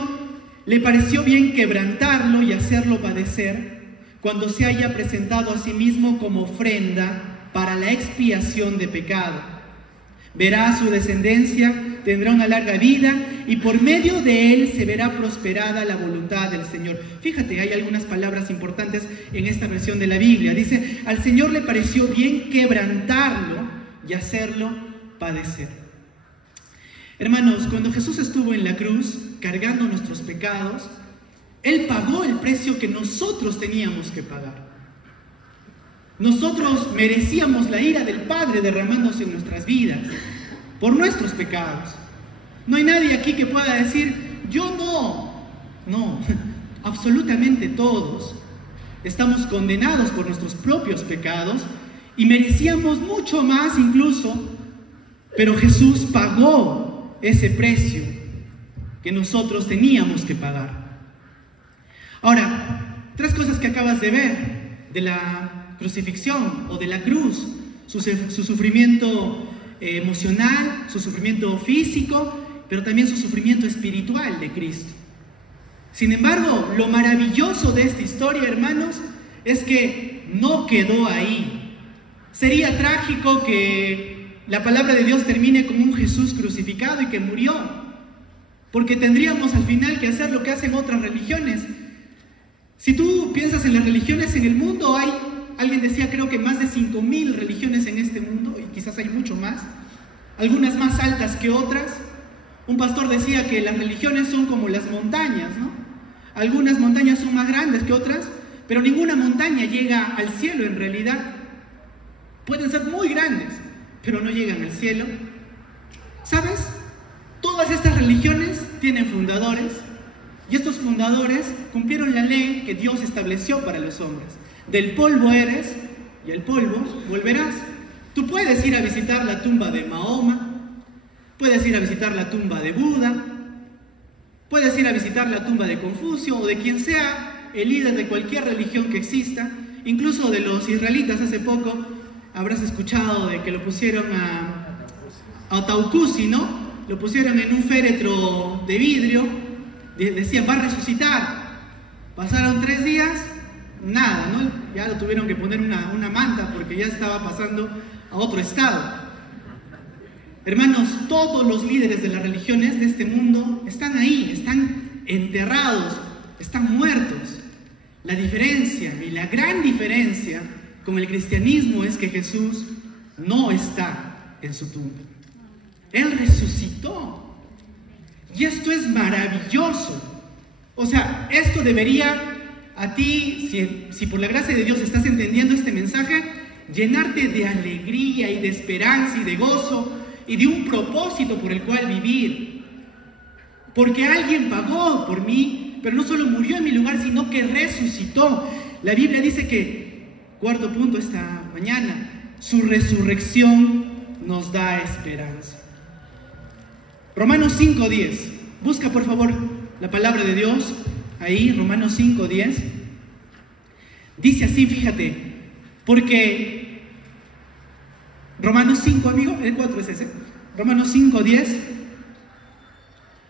le pareció bien quebrantarlo y hacerlo padecer cuando se haya presentado a sí mismo como ofrenda para la expiación de pecado. Verá su descendencia, tendrá una larga vida y por medio de él se verá prosperada la voluntad del Señor. Fíjate, hay algunas palabras importantes en esta versión de la Biblia. Dice, al Señor le pareció bien quebrantarlo y hacerlo padecer. Hermanos, cuando Jesús estuvo en la cruz cargando nuestros pecados, Él pagó el precio que nosotros teníamos que pagar. Nosotros merecíamos la ira del Padre derramándose en nuestras vidas por nuestros pecados. No hay nadie aquí que pueda decir, yo no. No, absolutamente todos estamos condenados por nuestros propios pecados y merecíamos mucho más incluso, pero Jesús pagó ese precio que nosotros teníamos que pagar. Ahora, tres cosas que acabas de ver de la crucifixión o de la cruz: su sufrimiento emocional, su sufrimiento físico, pero también su sufrimiento espiritual de Cristo. Sin embargo, lo maravilloso de esta historia, hermanos, es que no quedó ahí. Sería trágico que la palabra de Dios termine con un Jesús crucificado y que murió, porque tendríamos al final que hacer lo que hacen otras religiones. Si tú piensas en las religiones en el mundo, alguien decía, creo que más de 5,000 religiones en este mundo, y quizás hay mucho más, algunas más altas que otras. Un pastor decía que las religiones son como las montañas, ¿no? Algunas montañas son más grandes que otras, pero ninguna montaña llega al cielo en realidad. Pueden ser muy grandes, pero no llegan al cielo. ¿Sabes? Todas estas religiones tienen fundadores, y estos fundadores cumplieron la ley que Dios estableció para los hombres. Del polvo eres y al polvo volverás. Tú puedes ir a visitar la tumba de Mahoma, puedes ir a visitar la tumba de Buda, puedes ir a visitar la tumba de Confucio o de quien sea el líder de cualquier religión que exista, incluso de los israelitas. Hace poco habrás escuchado de que lo pusieron a Taucusi, ¿no? Lo pusieron en un féretro de vidrio, decían, va a resucitar. Pasaron 3 días, nada, ¿no? Ya lo tuvieron que poner una manta porque ya estaba pasando a otro estado. Hermanos, todos los líderes de las religiones de este mundo están ahí, están enterrados, están muertos. La diferencia, y la gran diferencia con el cristianismo, es que Jesús no está en su tumba. Él resucitó. Y esto es maravilloso. O sea, esto debería a ti, si por la gracia de Dios estás entendiendo este mensaje, llenarte de alegría y de esperanza y de gozo y de un propósito por el cual vivir. Porque alguien pagó por mí, pero no solo murió en mi lugar, sino que resucitó. La Biblia dice que, cuarto punto esta mañana, su resurrección nos da esperanza. Romanos 5:10. Busca por favor la palabra de Dios. Ahí, Romanos 5:10. Dice así, fíjate. Porque Romanos 5, amigo, el 4 es ese. Romanos 5:10.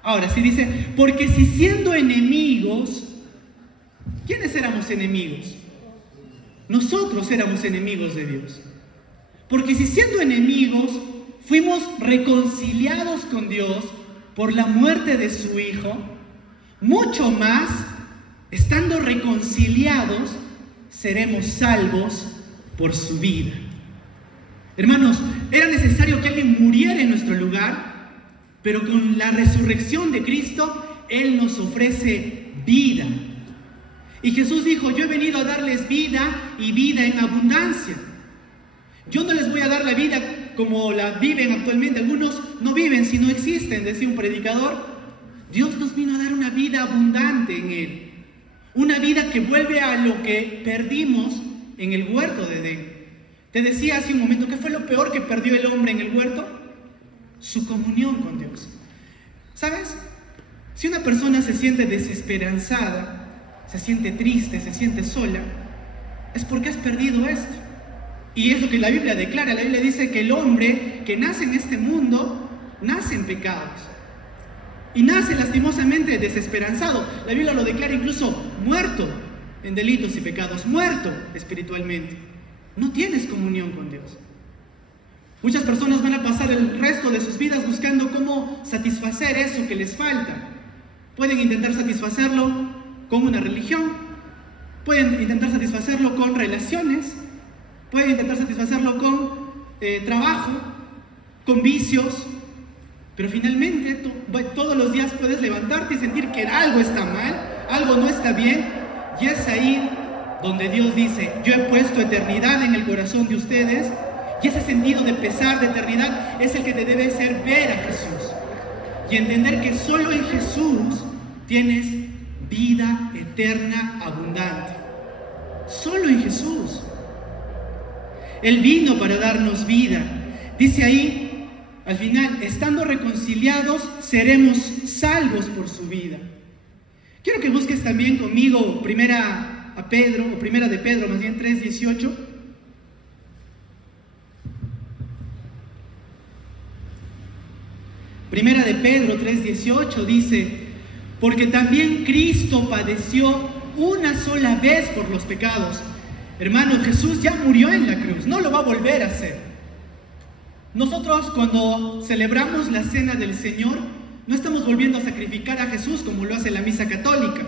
Ahora sí dice, porque si siendo enemigos, ¿quiénes éramos enemigos? Nosotros éramos enemigos de Dios. Porque si siendo enemigos fuimos reconciliados con Dios por la muerte de su Hijo, mucho más, estando reconciliados, seremos salvos por su vida. Hermanos, era necesario que alguien muriera en nuestro lugar, pero con la resurrección de Cristo, Él nos ofrece vida. Y Jesús dijo, yo he venido a darles vida y vida en abundancia. Yo no les voy a dar la vida como la viven actualmente. Algunos no viven si no existen, decía un predicador. Dios nos vino a dar una vida abundante en Él. Una vida que vuelve a lo que perdimos en el huerto de Edén. Te decía hace un momento, ¿qué fue lo peor que perdió el hombre en el huerto? Su comunión con Dios. ¿Sabes? Si una persona se siente desesperanzada, se siente triste, se siente sola, es porque has perdido esto. Y es lo que la Biblia declara. La Biblia dice que el hombre que nace en este mundo, nace en pecados. Y nace lastimosamente desesperanzado. La Biblia lo declara incluso muerto en delitos y pecados, muerto espiritualmente. No tienes comunión con Dios. Muchas personas van a pasar el resto de sus vidas buscando cómo satisfacer eso que les falta. Pueden intentar satisfacerlo con una religión, pueden intentar satisfacerlo con relaciones, pueden intentar satisfacerlo con trabajo, con vicios, pero finalmente todos los días puedes levantarte y sentir que algo está mal, algo no está bien, y es ahí donde Dios dice, yo he puesto eternidad en el corazón de ustedes, y ese sentido de pesar, de eternidad, es el que te debe hacer ver a Jesús y entender que solo en Jesús tienes vida eterna abundante. Solo en Jesús. Él vino para darnos vida. Dice ahí, al final, estando reconciliados, seremos salvos por su vida. Quiero que busques también conmigo primera de Pedro, más bien 3:18. Primera de Pedro 3:18 dice, porque también Cristo padeció una sola vez por los pecados. Hermano, Jesús ya murió en la cruz, no lo va a volver a hacer. Nosotros cuando celebramos la cena del Señor, no estamos volviendo a sacrificar a Jesús como lo hace la misa católica.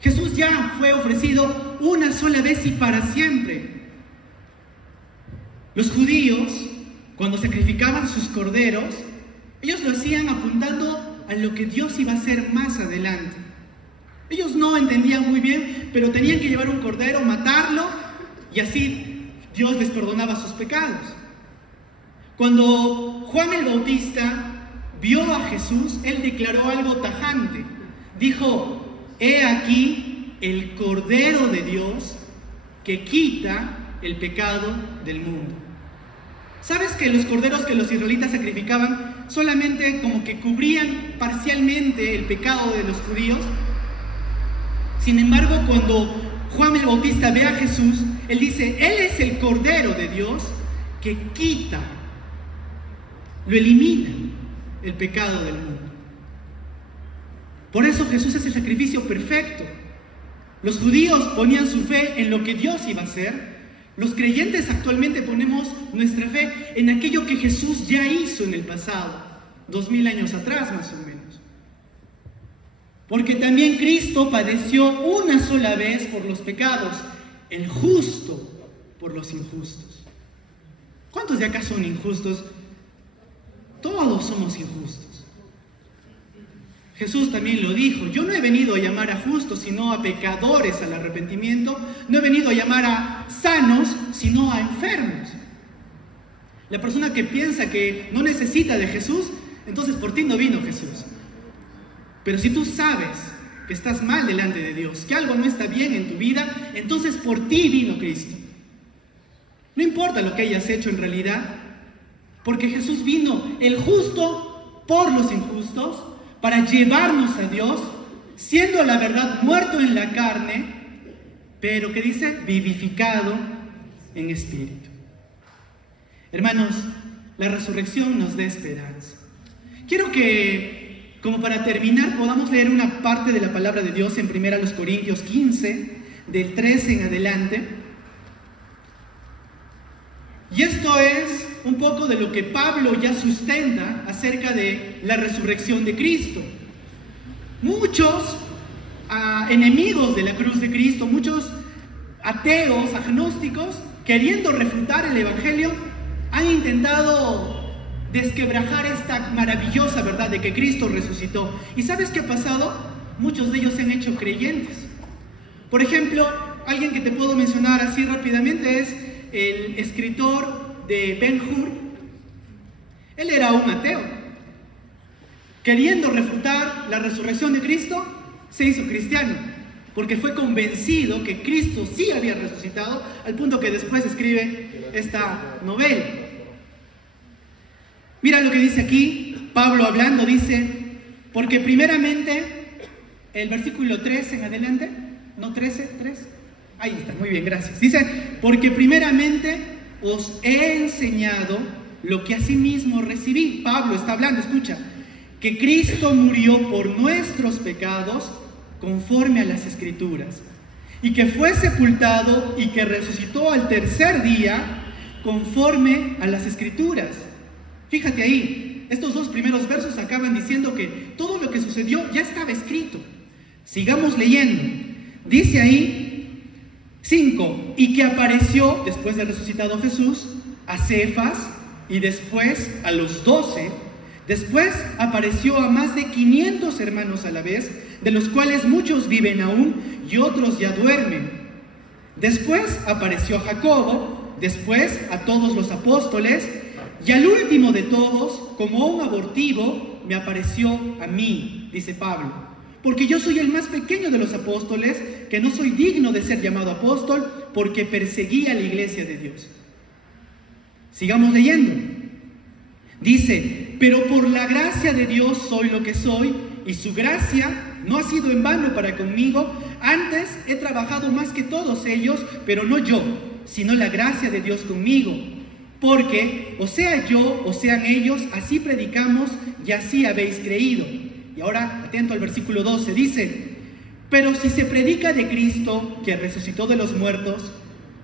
Jesús ya fue ofrecido una sola vez y para siempre. Los judíos, cuando sacrificaban sus corderos, ellos lo hacían apuntando a lo que Dios iba a hacer más adelante. Ellos no entendían muy bien, pero tenían que llevar un cordero, matarlo, y así Dios les perdonaba sus pecados. Cuando Juan el Bautista vio a Jesús, él declaró algo tajante. Dijo, he aquí el Cordero de Dios que quita el pecado del mundo. ¿Sabes que los corderos que los israelitas sacrificaban solamente como que cubrían parcialmente el pecado de los judíos? Sin embargo, cuando Juan el Bautista ve a Jesús, él dice, Él es el Cordero de Dios que quita, lo elimina el pecado del mundo. Por eso Jesús es el sacrificio perfecto. Los judíos ponían su fe en lo que Dios iba a hacer. Los creyentes actualmente ponemos nuestra fe en aquello que Jesús ya hizo en el pasado, 2000 años atrás más o menos. Porque también Cristo padeció una sola vez por los pecados, el justo por los injustos. ¿Cuántos de acá son injustos? Todos somos injustos. Jesús también lo dijo, yo no he venido a llamar a justos, sino a pecadores al arrepentimiento. No he venido a llamar a sanos, sino a enfermos. La persona que piensa que no necesita de Jesús, entonces por ti no vino Jesús. Pero si tú sabes que estás mal delante de Dios, que algo no está bien en tu vida, entonces por ti vino Cristo. No importa lo que hayas hecho en realidad, porque Jesús vino, el justo por los injustos, para llevarnos a Dios, siendo la verdad muerto en la carne, pero que dice vivificado en espíritu. Hermanos, la resurrección nos da esperanza. Quiero que, como para terminar, podamos leer una parte de la palabra de Dios en 1 Corintios 15, del 13 en adelante. Y esto es un poco de lo que Pablo ya sustenta acerca de la resurrección de Cristo. Muchos enemigos de la cruz de Cristo, muchos ateos, agnósticos, queriendo refutar el Evangelio, han intentado desquebrajar esta maravillosa verdad de que Cristo resucitó. ¿Y sabes qué ha pasado? Muchos de ellos se han hecho creyentes. Por ejemplo, alguien que te puedo mencionar así rápidamente es el escritor de Ben-Hur. Él era un ateo. Queriendo refutar la resurrección de Cristo, se hizo cristiano, porque fue convencido que Cristo sí había resucitado, al punto que después escribe esta novela. Mira lo que dice aquí, Pablo hablando, dice, porque primeramente, el versículo 13 en adelante, no 13, 3, ahí está, muy bien, gracias. Dice, porque primeramente os he enseñado lo que asimismo recibí. Pablo está hablando, escucha, que Cristo murió por nuestros pecados conforme a las Escrituras, y que fue sepultado y que resucitó al tercer día conforme a las Escrituras. Fíjate ahí, estos dos primeros versos acaban diciendo que todo lo que sucedió ya estaba escrito. Sigamos leyendo. Dice ahí 5, y que apareció, después de resucitado Jesús, a Cefas y después a los 12. Después apareció a más de 500 hermanos a la vez, de los cuales muchos viven aún y otros ya duermen. Después apareció a Jacobo, después a todos los apóstoles, y al último de todos, como un abortivo, me apareció a mí, dice Pablo. Porque yo soy el más pequeño de los apóstoles, que no soy digno de ser llamado apóstol, porque perseguí a la iglesia de Dios. Sigamos leyendo. Dice, pero por la gracia de Dios soy lo que soy, y su gracia no ha sido en vano para conmigo. Antes he trabajado más que todos ellos, pero no yo, sino la gracia de Dios conmigo. Porque, o sea yo, o sean ellos, así predicamos y así habéis creído. Y ahora, atento al versículo 12, dice, pero si se predica de Cristo, que resucitó de los muertos,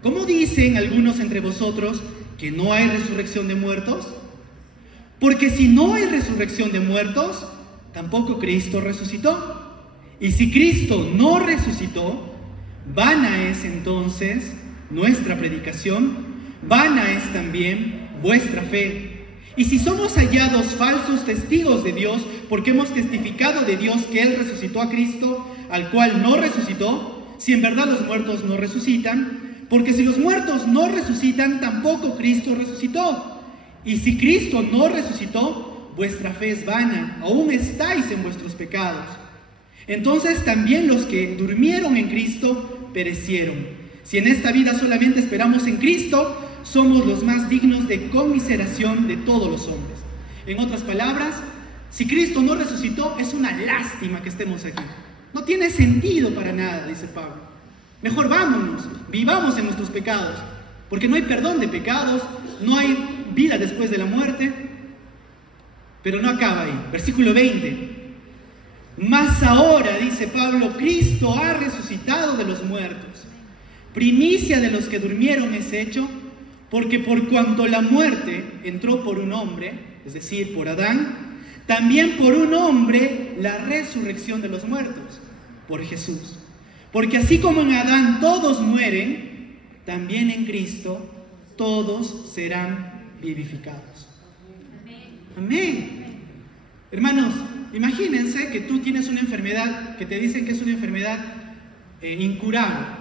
¿cómo dicen algunos entre vosotros que no hay resurrección de muertos? Porque si no hay resurrección de muertos, tampoco Cristo resucitó. Y si Cristo no resucitó, vana es entonces nuestra predicación, vana es también vuestra fe. Y si somos hallados falsos testigos de Dios, porque hemos testificado de Dios que Él resucitó a Cristo, al cual no resucitó, si en verdad los muertos no resucitan, porque si los muertos no resucitan, tampoco Cristo resucitó. Y si Cristo no resucitó, vuestra fe es vana, aún estáis en vuestros pecados. Entonces también los que durmieron en Cristo perecieron. Si en esta vida solamente esperamos en Cristo, somos los más dignos de conmiseración de todos los hombres. En otras palabras, si Cristo no resucitó, es una lástima que estemos aquí. No tiene sentido para nada, dice Pablo. Mejor vámonos, vivamos en nuestros pecados, porque no hay perdón de pecados, no hay vida después de la muerte. Pero no acaba ahí. Versículo 20. Mas ahora, dice Pablo, Cristo ha resucitado de los muertos. Primicia de los que durmieron es hecho, porque por cuanto la muerte entró por un hombre, es decir, por Adán, también por un hombre la resurrección de los muertos, por Jesús. Porque así como en Adán todos mueren, también en Cristo todos serán vivificados. Amén. Hermanos, imagínense que tú tienes una enfermedad, que te dicen que es una enfermedad incurable.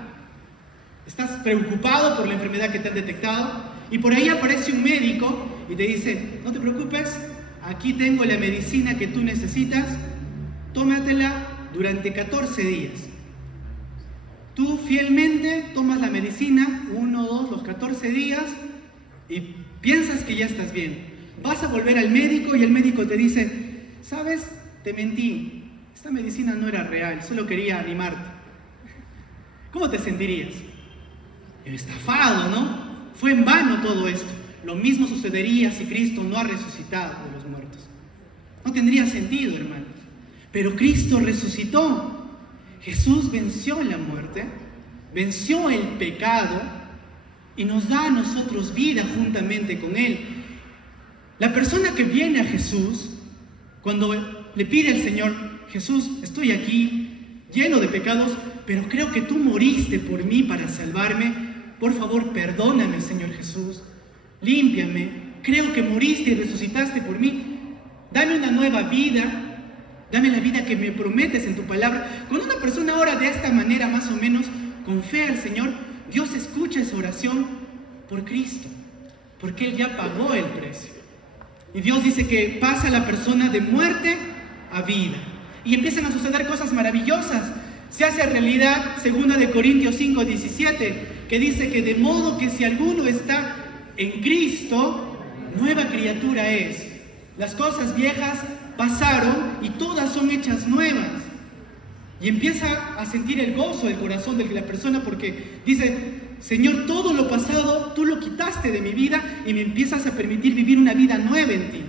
Estás preocupado por la enfermedad que te han detectado y por ahí aparece un médico y te dice, no te preocupes, aquí tengo la medicina que tú necesitas, tómatela durante 14 días. Tú fielmente tomas la medicina, 1, 2, los 14 días y piensas que ya estás bien. Vas a volver al médico y el médico te dice, ¿sabes? Te mentí, esta medicina no era real, solo quería animarte. ¿Cómo te sentirías? Estafado, ¿no? Fue en vano todo esto. Lo mismo sucedería si Cristo no ha resucitado de los muertos. No tendría sentido, hermanos. Pero Cristo resucitó. Jesús venció la muerte, venció el pecado y nos da a nosotros vida juntamente con Él. La persona que viene a Jesús, cuando le pide al Señor, Jesús, estoy aquí, lleno de pecados, pero creo que tú moriste por mí para salvarme. Por favor, perdóname, Señor Jesús. Límpiame. Creo que moriste y resucitaste por mí. Dame una nueva vida. Dame la vida que me prometes en tu palabra. Cuando una persona ora de esta manera, más o menos, con fe al Señor, Dios escucha esa oración por Cristo, porque Él ya pagó el precio. Y Dios dice que pasa a la persona de muerte a vida. Y empiezan a suceder cosas maravillosas. Se hace realidad 2 Corintios 5:17, que dice que de modo que si alguno está en Cristo, nueva criatura es. Las cosas viejas pasaron y todas son hechas nuevas. Y empieza a sentir el gozo del corazón de la persona porque dice, Señor, todo lo pasado tú lo quitaste de mi vida y me empiezas a permitir vivir una vida nueva en ti.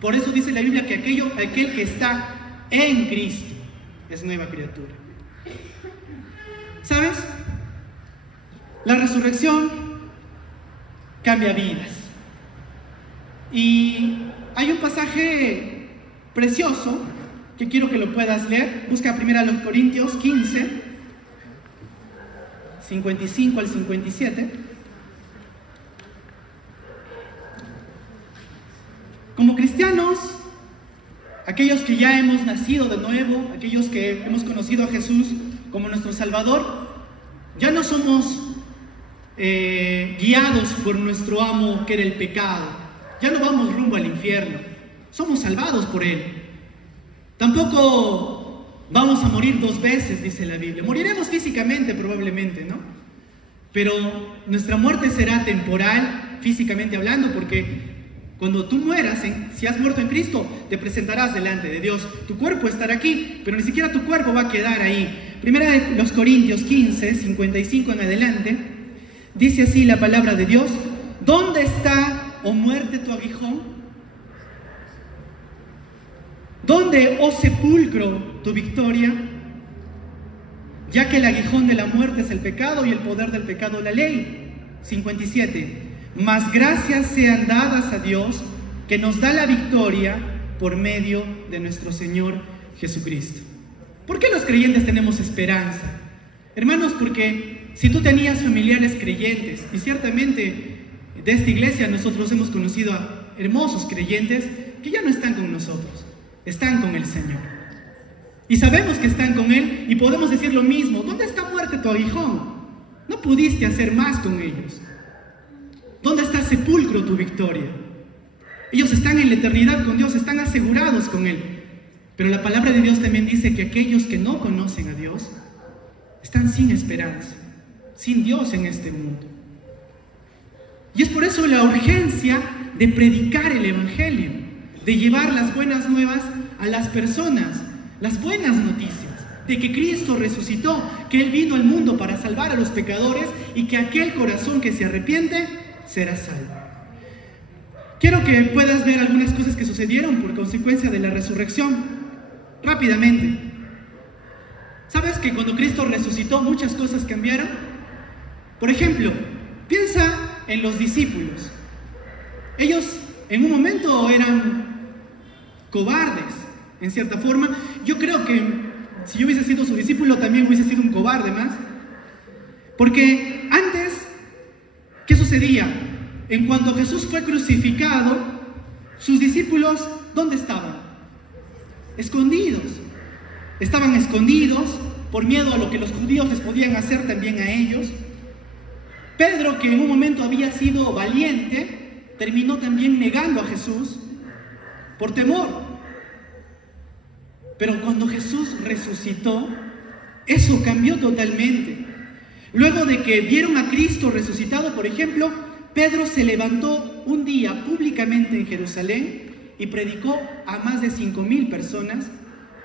Por eso dice la Biblia que aquel que está en Cristo es nueva criatura. ¿Sabes? La resurrección cambia vidas. Y hay un pasaje precioso que quiero que lo puedas leer. Busca primero a los Corintios 15, 55 al 57. Como cristianos, aquellos que ya hemos nacido de nuevo, aquellos que hemos conocido a Jesús como nuestro Salvador, ya no somos guiados por nuestro amo que era el pecado. Ya no vamos rumbo al infierno. Somos salvados por Él. Tampoco vamos a morir 2 veces, dice la Biblia. Moriremos físicamente probablemente, ¿no? Pero nuestra muerte será temporal, físicamente hablando, porque cuando tú mueras, si has muerto en Cristo, te presentarás delante de Dios. Tu cuerpo estará aquí, pero ni siquiera tu cuerpo va a quedar ahí. Primera de los Corintios 15, 55 en adelante, dice así la palabra de Dios: ¿dónde está, oh muerte, tu aguijón? ¿Dónde, oh sepulcro, tu victoria? Ya que el aguijón de la muerte es el pecado y el poder del pecado la ley. 57. Mas gracias sean dadas a Dios que nos da la victoria por medio de nuestro Señor Jesucristo. ¿Por qué los creyentes tenemos esperanza? Hermanos, porque si tú tenías familiares creyentes, y ciertamente de esta iglesia nosotros hemos conocido a hermosos creyentes que ya no están con nosotros, están con el Señor. Y sabemos que están con Él y podemos decir lo mismo: ¿dónde está muerte tu aguijón? No pudiste hacer más con ellos. ¿Dónde está sepulcro tu victoria? Ellos están en la eternidad con Dios, están asegurados con Él. Pero la palabra de Dios también dice que aquellos que no conocen a Dios están sin esperanza. sin Dios en este mundo. Y es por eso la urgencia de predicar el Evangelio, de llevar las buenas nuevas a las personas, las buenas noticias, de que Cristo resucitó, que Él vino al mundo para salvar a los pecadores y que aquel corazón que se arrepiente será salvo. Quiero que puedas ver algunas cosas que sucedieron por consecuencia de la resurrección, rápidamente. ¿Sabes que cuando Cristo resucitó muchas cosas cambiaron? Por ejemplo, piensa en los discípulos. Ellos en un momento eran cobardes, en cierta forma. Yo creo que si yo hubiese sido su discípulo también hubiese sido un cobarde más. Porque antes, ¿qué sucedía? En cuanto Jesús fue crucificado, sus discípulos, ¿dónde estaban? Escondidos. Estaban escondidos por miedo a lo que los judíos les podían hacer también a ellos. Pedro, que en un momento había sido valiente, terminó también negando a Jesús por temor. Pero cuando Jesús resucitó, eso cambió totalmente. Luego de que vieron a Cristo resucitado, por ejemplo, Pedro se levantó un día públicamente en Jerusalén y predicó a más de 5,000 personas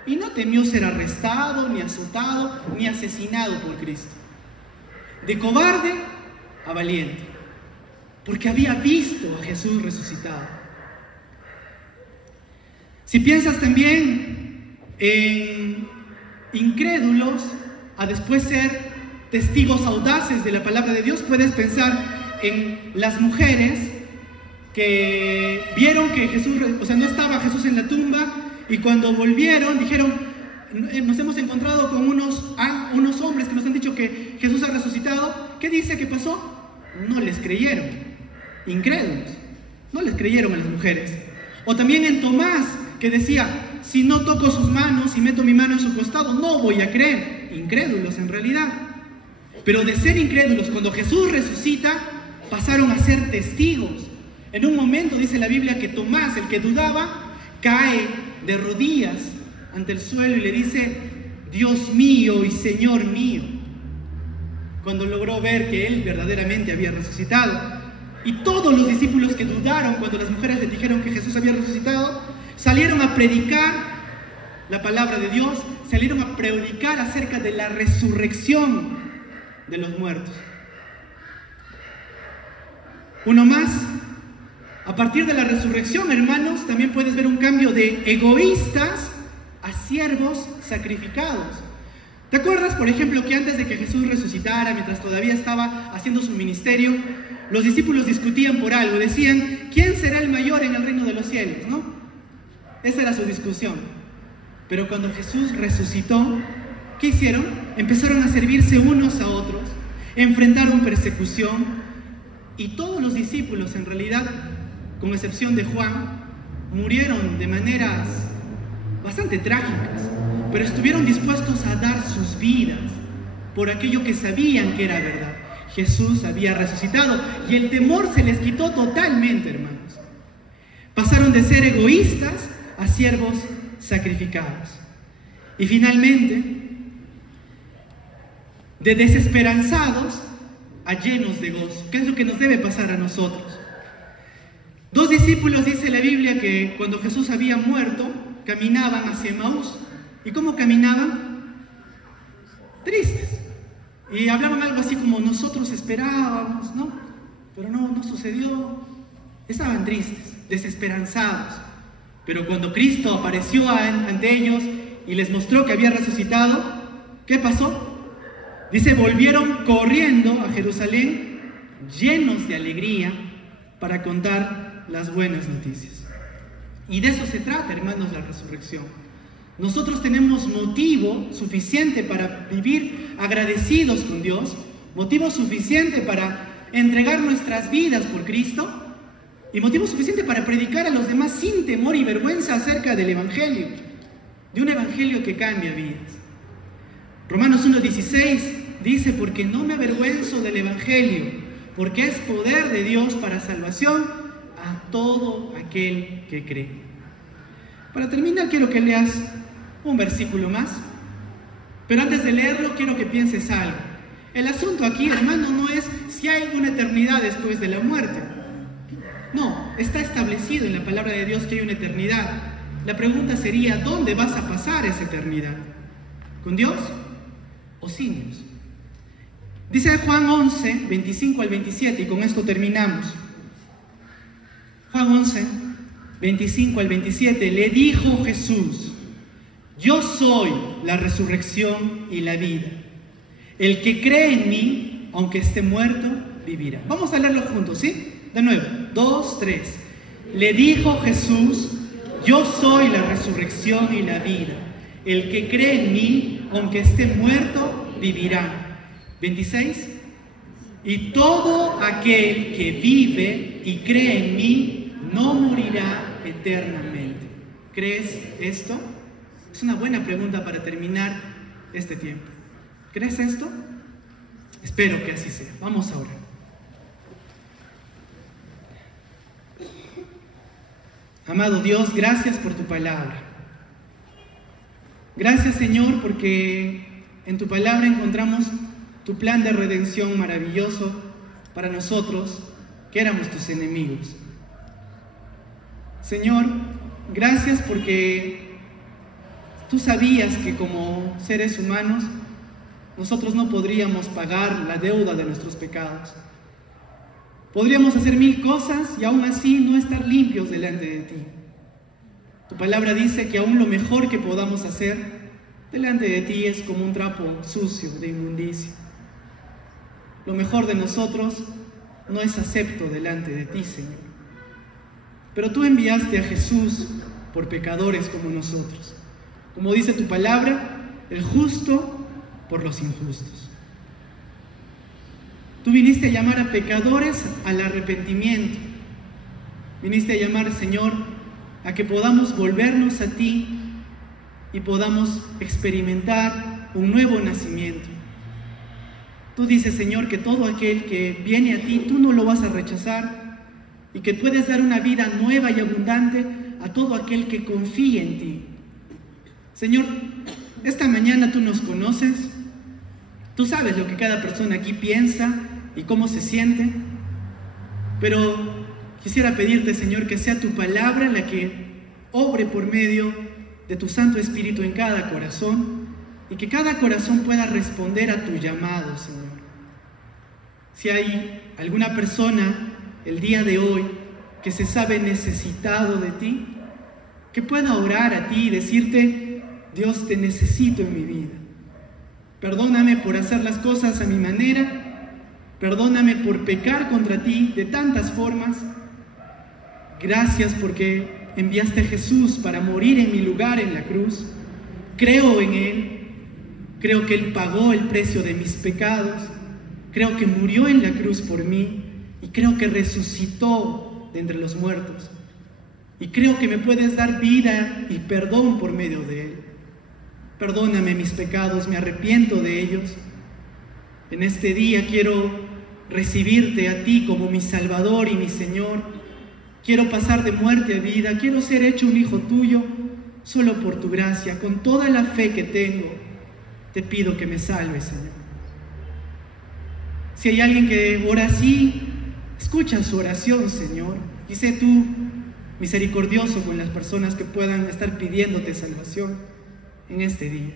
y no temió ser arrestado, ni azotado, ni asesinado por Cristo. De cobarde a valiente, porque había visto a Jesús resucitado. Si piensas también en incrédulos a después ser testigos audaces de la palabra de Dios, puedes pensar en las mujeres que vieron que Jesús, no estaba Jesús en la tumba, y cuando volvieron dijeron: nos hemos encontrado con unos hombres que nos han dicho que Jesús ha resucitado. ¿Qué dice que pasó? No les creyeron, incrédulos, no les creyeron a las mujeres. O también en Tomás, que decía: si no toco sus manos y meto mi mano en su costado, no voy a creer. Incrédulos en realidad. Pero de ser incrédulos, cuando Jesús resucita, pasaron a ser testigos. En un momento dice la Biblia que Tomás, el que dudaba, cae de rodillas ante el suelo y le dice: Dios mío y Señor mío, cuando logró ver que Él verdaderamente había resucitado. Y todos los discípulos que dudaron cuando las mujeres le dijeron que Jesús había resucitado, salieron a predicar la palabra de Dios, salieron a predicar acerca de la resurrección de los muertos. Uno más. A partir de la resurrección, hermanos, también puedes ver un cambio de egoístas a siervos sacrificados. ¿Te acuerdas, por ejemplo, que antes de que Jesús resucitara, mientras todavía estaba haciendo su ministerio, los discípulos discutían por algo? Decían: ¿quién será el mayor en el reino de los cielos? ¿No? Esa era su discusión. Pero cuando Jesús resucitó, ¿qué hicieron? Empezaron a servirse unos a otros, enfrentaron persecución, y todos los discípulos, en realidad, con excepción de Juan, murieron de maneras bastante trágicas, pero estuvieron dispuestos a dar sus vidas por aquello que sabían que era verdad. Jesús había resucitado y el temor se les quitó totalmente, hermanos. Pasaron de ser egoístas a siervos sacrificados. Y finalmente, de desesperanzados a llenos de gozo. ¿Qué es lo que nos debe pasar a nosotros? 2 discípulos, dice la Biblia, que cuando Jesús había muerto, caminaban hacia Emaús. ¿Y cómo caminaban? Tristes. Y hablaban algo así como: nosotros esperábamos, ¿no? Pero no sucedió. Estaban tristes, desesperanzados. Pero cuando Cristo apareció ante ellos y les mostró que había resucitado, ¿qué pasó? Dice: volvieron corriendo a Jerusalén llenos de alegría para contar las buenas noticias. Y de eso se trata, hermanos, la resurrección. Nosotros tenemos motivo suficiente para vivir agradecidos con Dios, motivo suficiente para entregar nuestras vidas por Cristo, y motivo suficiente para predicar a los demás sin temor y vergüenza acerca del Evangelio, de un Evangelio que cambia vidas. Romanos 1:16 dice: porque no me avergüenzo del Evangelio, porque es poder de Dios para salvación a todo aquel que cree. Para terminar, quiero que leas un versículo más, pero antes de leerlo quiero que pienses algo. El asunto aquí, hermano, no es si hay una eternidad después de la muerte. No, está establecido en la palabra de Dios que hay una eternidad. La pregunta sería, ¿dónde vas a pasar esa eternidad? ¿Con Dios o sin Dios? Dice Juan 11, 25 al 27, y con esto terminamos. Juan 11, 25 al 27, le dijo Jesús: yo soy la resurrección y la vida. El que cree en mí, aunque esté muerto, vivirá. Vamos a leerlo juntos, ¿sí? De nuevo, 2, 3. Le dijo Jesús: yo soy la resurrección y la vida. El que cree en mí, aunque esté muerto, vivirá. 26. Y todo aquel que vive y cree en mí no morirá eternamente. ¿Crees esto? Es una buena pregunta para terminar este tiempo. ¿Crees esto? Espero que así sea. Vamos a orar. Amado Dios, gracias por tu palabra. Gracias, Señor, porque en tu palabra encontramos tu plan de redención maravilloso para nosotros, que éramos tus enemigos. Señor, gracias porque tú sabías que como seres humanos nosotros no podríamos pagar la deuda de nuestros pecados. Podríamos hacer 1000 cosas y aún así no estar limpios delante de ti. Tu palabra dice que aún lo mejor que podamos hacer delante de ti es como un trapo sucio de inmundicia. Lo mejor de nosotros no es acepto delante de ti, Señor. Pero tú enviaste a Jesús por pecadores como nosotros. Como dice tu palabra, el justo por los injustos. Tú viniste a llamar a pecadores al arrepentimiento. Viniste a llamar, Señor, a que podamos volvernos a ti y podamos experimentar un nuevo nacimiento. Tú dices, Señor, que todo aquel que viene a ti, tú no lo vas a rechazar y que puedes dar una vida nueva y abundante a todo aquel que confíe en ti. Señor, esta mañana tú nos conoces, tú sabes lo que cada persona aquí piensa y cómo se siente, pero quisiera pedirte, Señor, que sea tu palabra la que obre por medio de tu Santo Espíritu en cada corazón y que cada corazón pueda responder a tu llamado, Señor. Si hay alguna persona el día de hoy que se sabe necesitado de ti, que pueda orar a ti y decirte: Dios, te necesito en mi vida. Perdóname por hacer las cosas a mi manera, perdóname por pecar contra ti de tantas formas. Gracias porque enviaste a Jesús para morir en mi lugar en la cruz. Creo en Él, creo que Él pagó el precio de mis pecados, creo que murió en la cruz por mí y creo que resucitó de entre los muertos. Y creo que me puedes dar vida y perdón por medio de Él. Perdóname mis pecados, me arrepiento de ellos. En este día quiero recibirte a ti como mi Salvador y mi Señor. Quiero pasar de muerte a vida, quiero ser hecho un hijo tuyo solo por tu gracia. Con toda la fe que tengo, te pido que me salves, Señor. Si hay alguien que ora así, escucha su oración, Señor, y sé tú misericordioso con las personas que puedan estar pidiéndote salvación en este día.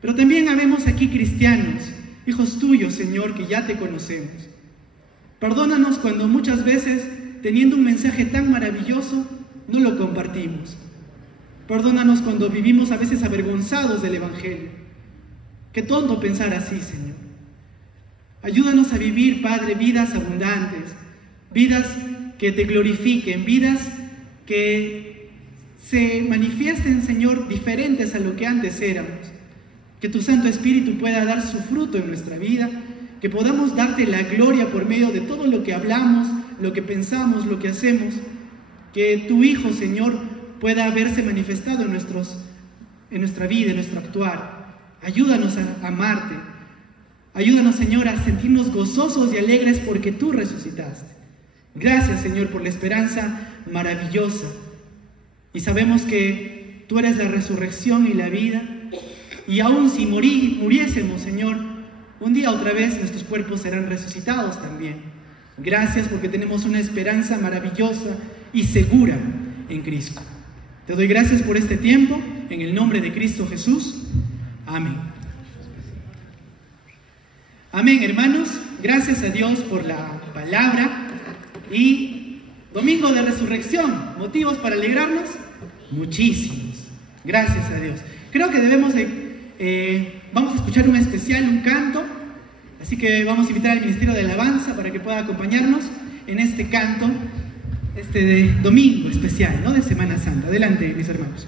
Pero también habemos aquí cristianos, hijos tuyos, Señor, que ya te conocemos. Perdónanos cuando muchas veces, teniendo un mensaje tan maravilloso, no lo compartimos. Perdónanos cuando vivimos a veces avergonzados del Evangelio. Qué tonto pensar así, Señor. Ayúdanos a vivir, Padre, vidas abundantes, vidas que te glorifiquen, vidas que se manifiesten, Señor, diferentes a lo que antes éramos. Que tu Santo Espíritu pueda dar su fruto en nuestra vida, que podamos darte la gloria por medio de todo lo que hablamos, lo que pensamos, lo que hacemos. Que tu Hijo, Señor, pueda haberse manifestado en nuestra vida, en nuestro actuar. Ayúdanos a amarte. Ayúdanos, Señor, a sentirnos gozosos y alegres porque tú resucitaste. Gracias, Señor, por la esperanza maravillosa. Y sabemos que tú eres la resurrección y la vida. Y aún si muriésemos, Señor, un día otra vez nuestros cuerpos serán resucitados también. Gracias porque tenemos una esperanza maravillosa y segura en Cristo. Te doy gracias por este tiempo, en el nombre de Cristo Jesús. Amén. Amén, hermanos. Gracias a Dios por la palabra. Y domingo de resurrección, ¿motivos para alegrarnos? Muchísimos. Gracias a Dios. Creo que vamos a escuchar un especial, un canto. Así que vamos a invitar al Ministerio de Alabanza para que pueda acompañarnos en este canto, de domingo especial, ¿no? De Semana Santa. Adelante, mis hermanos.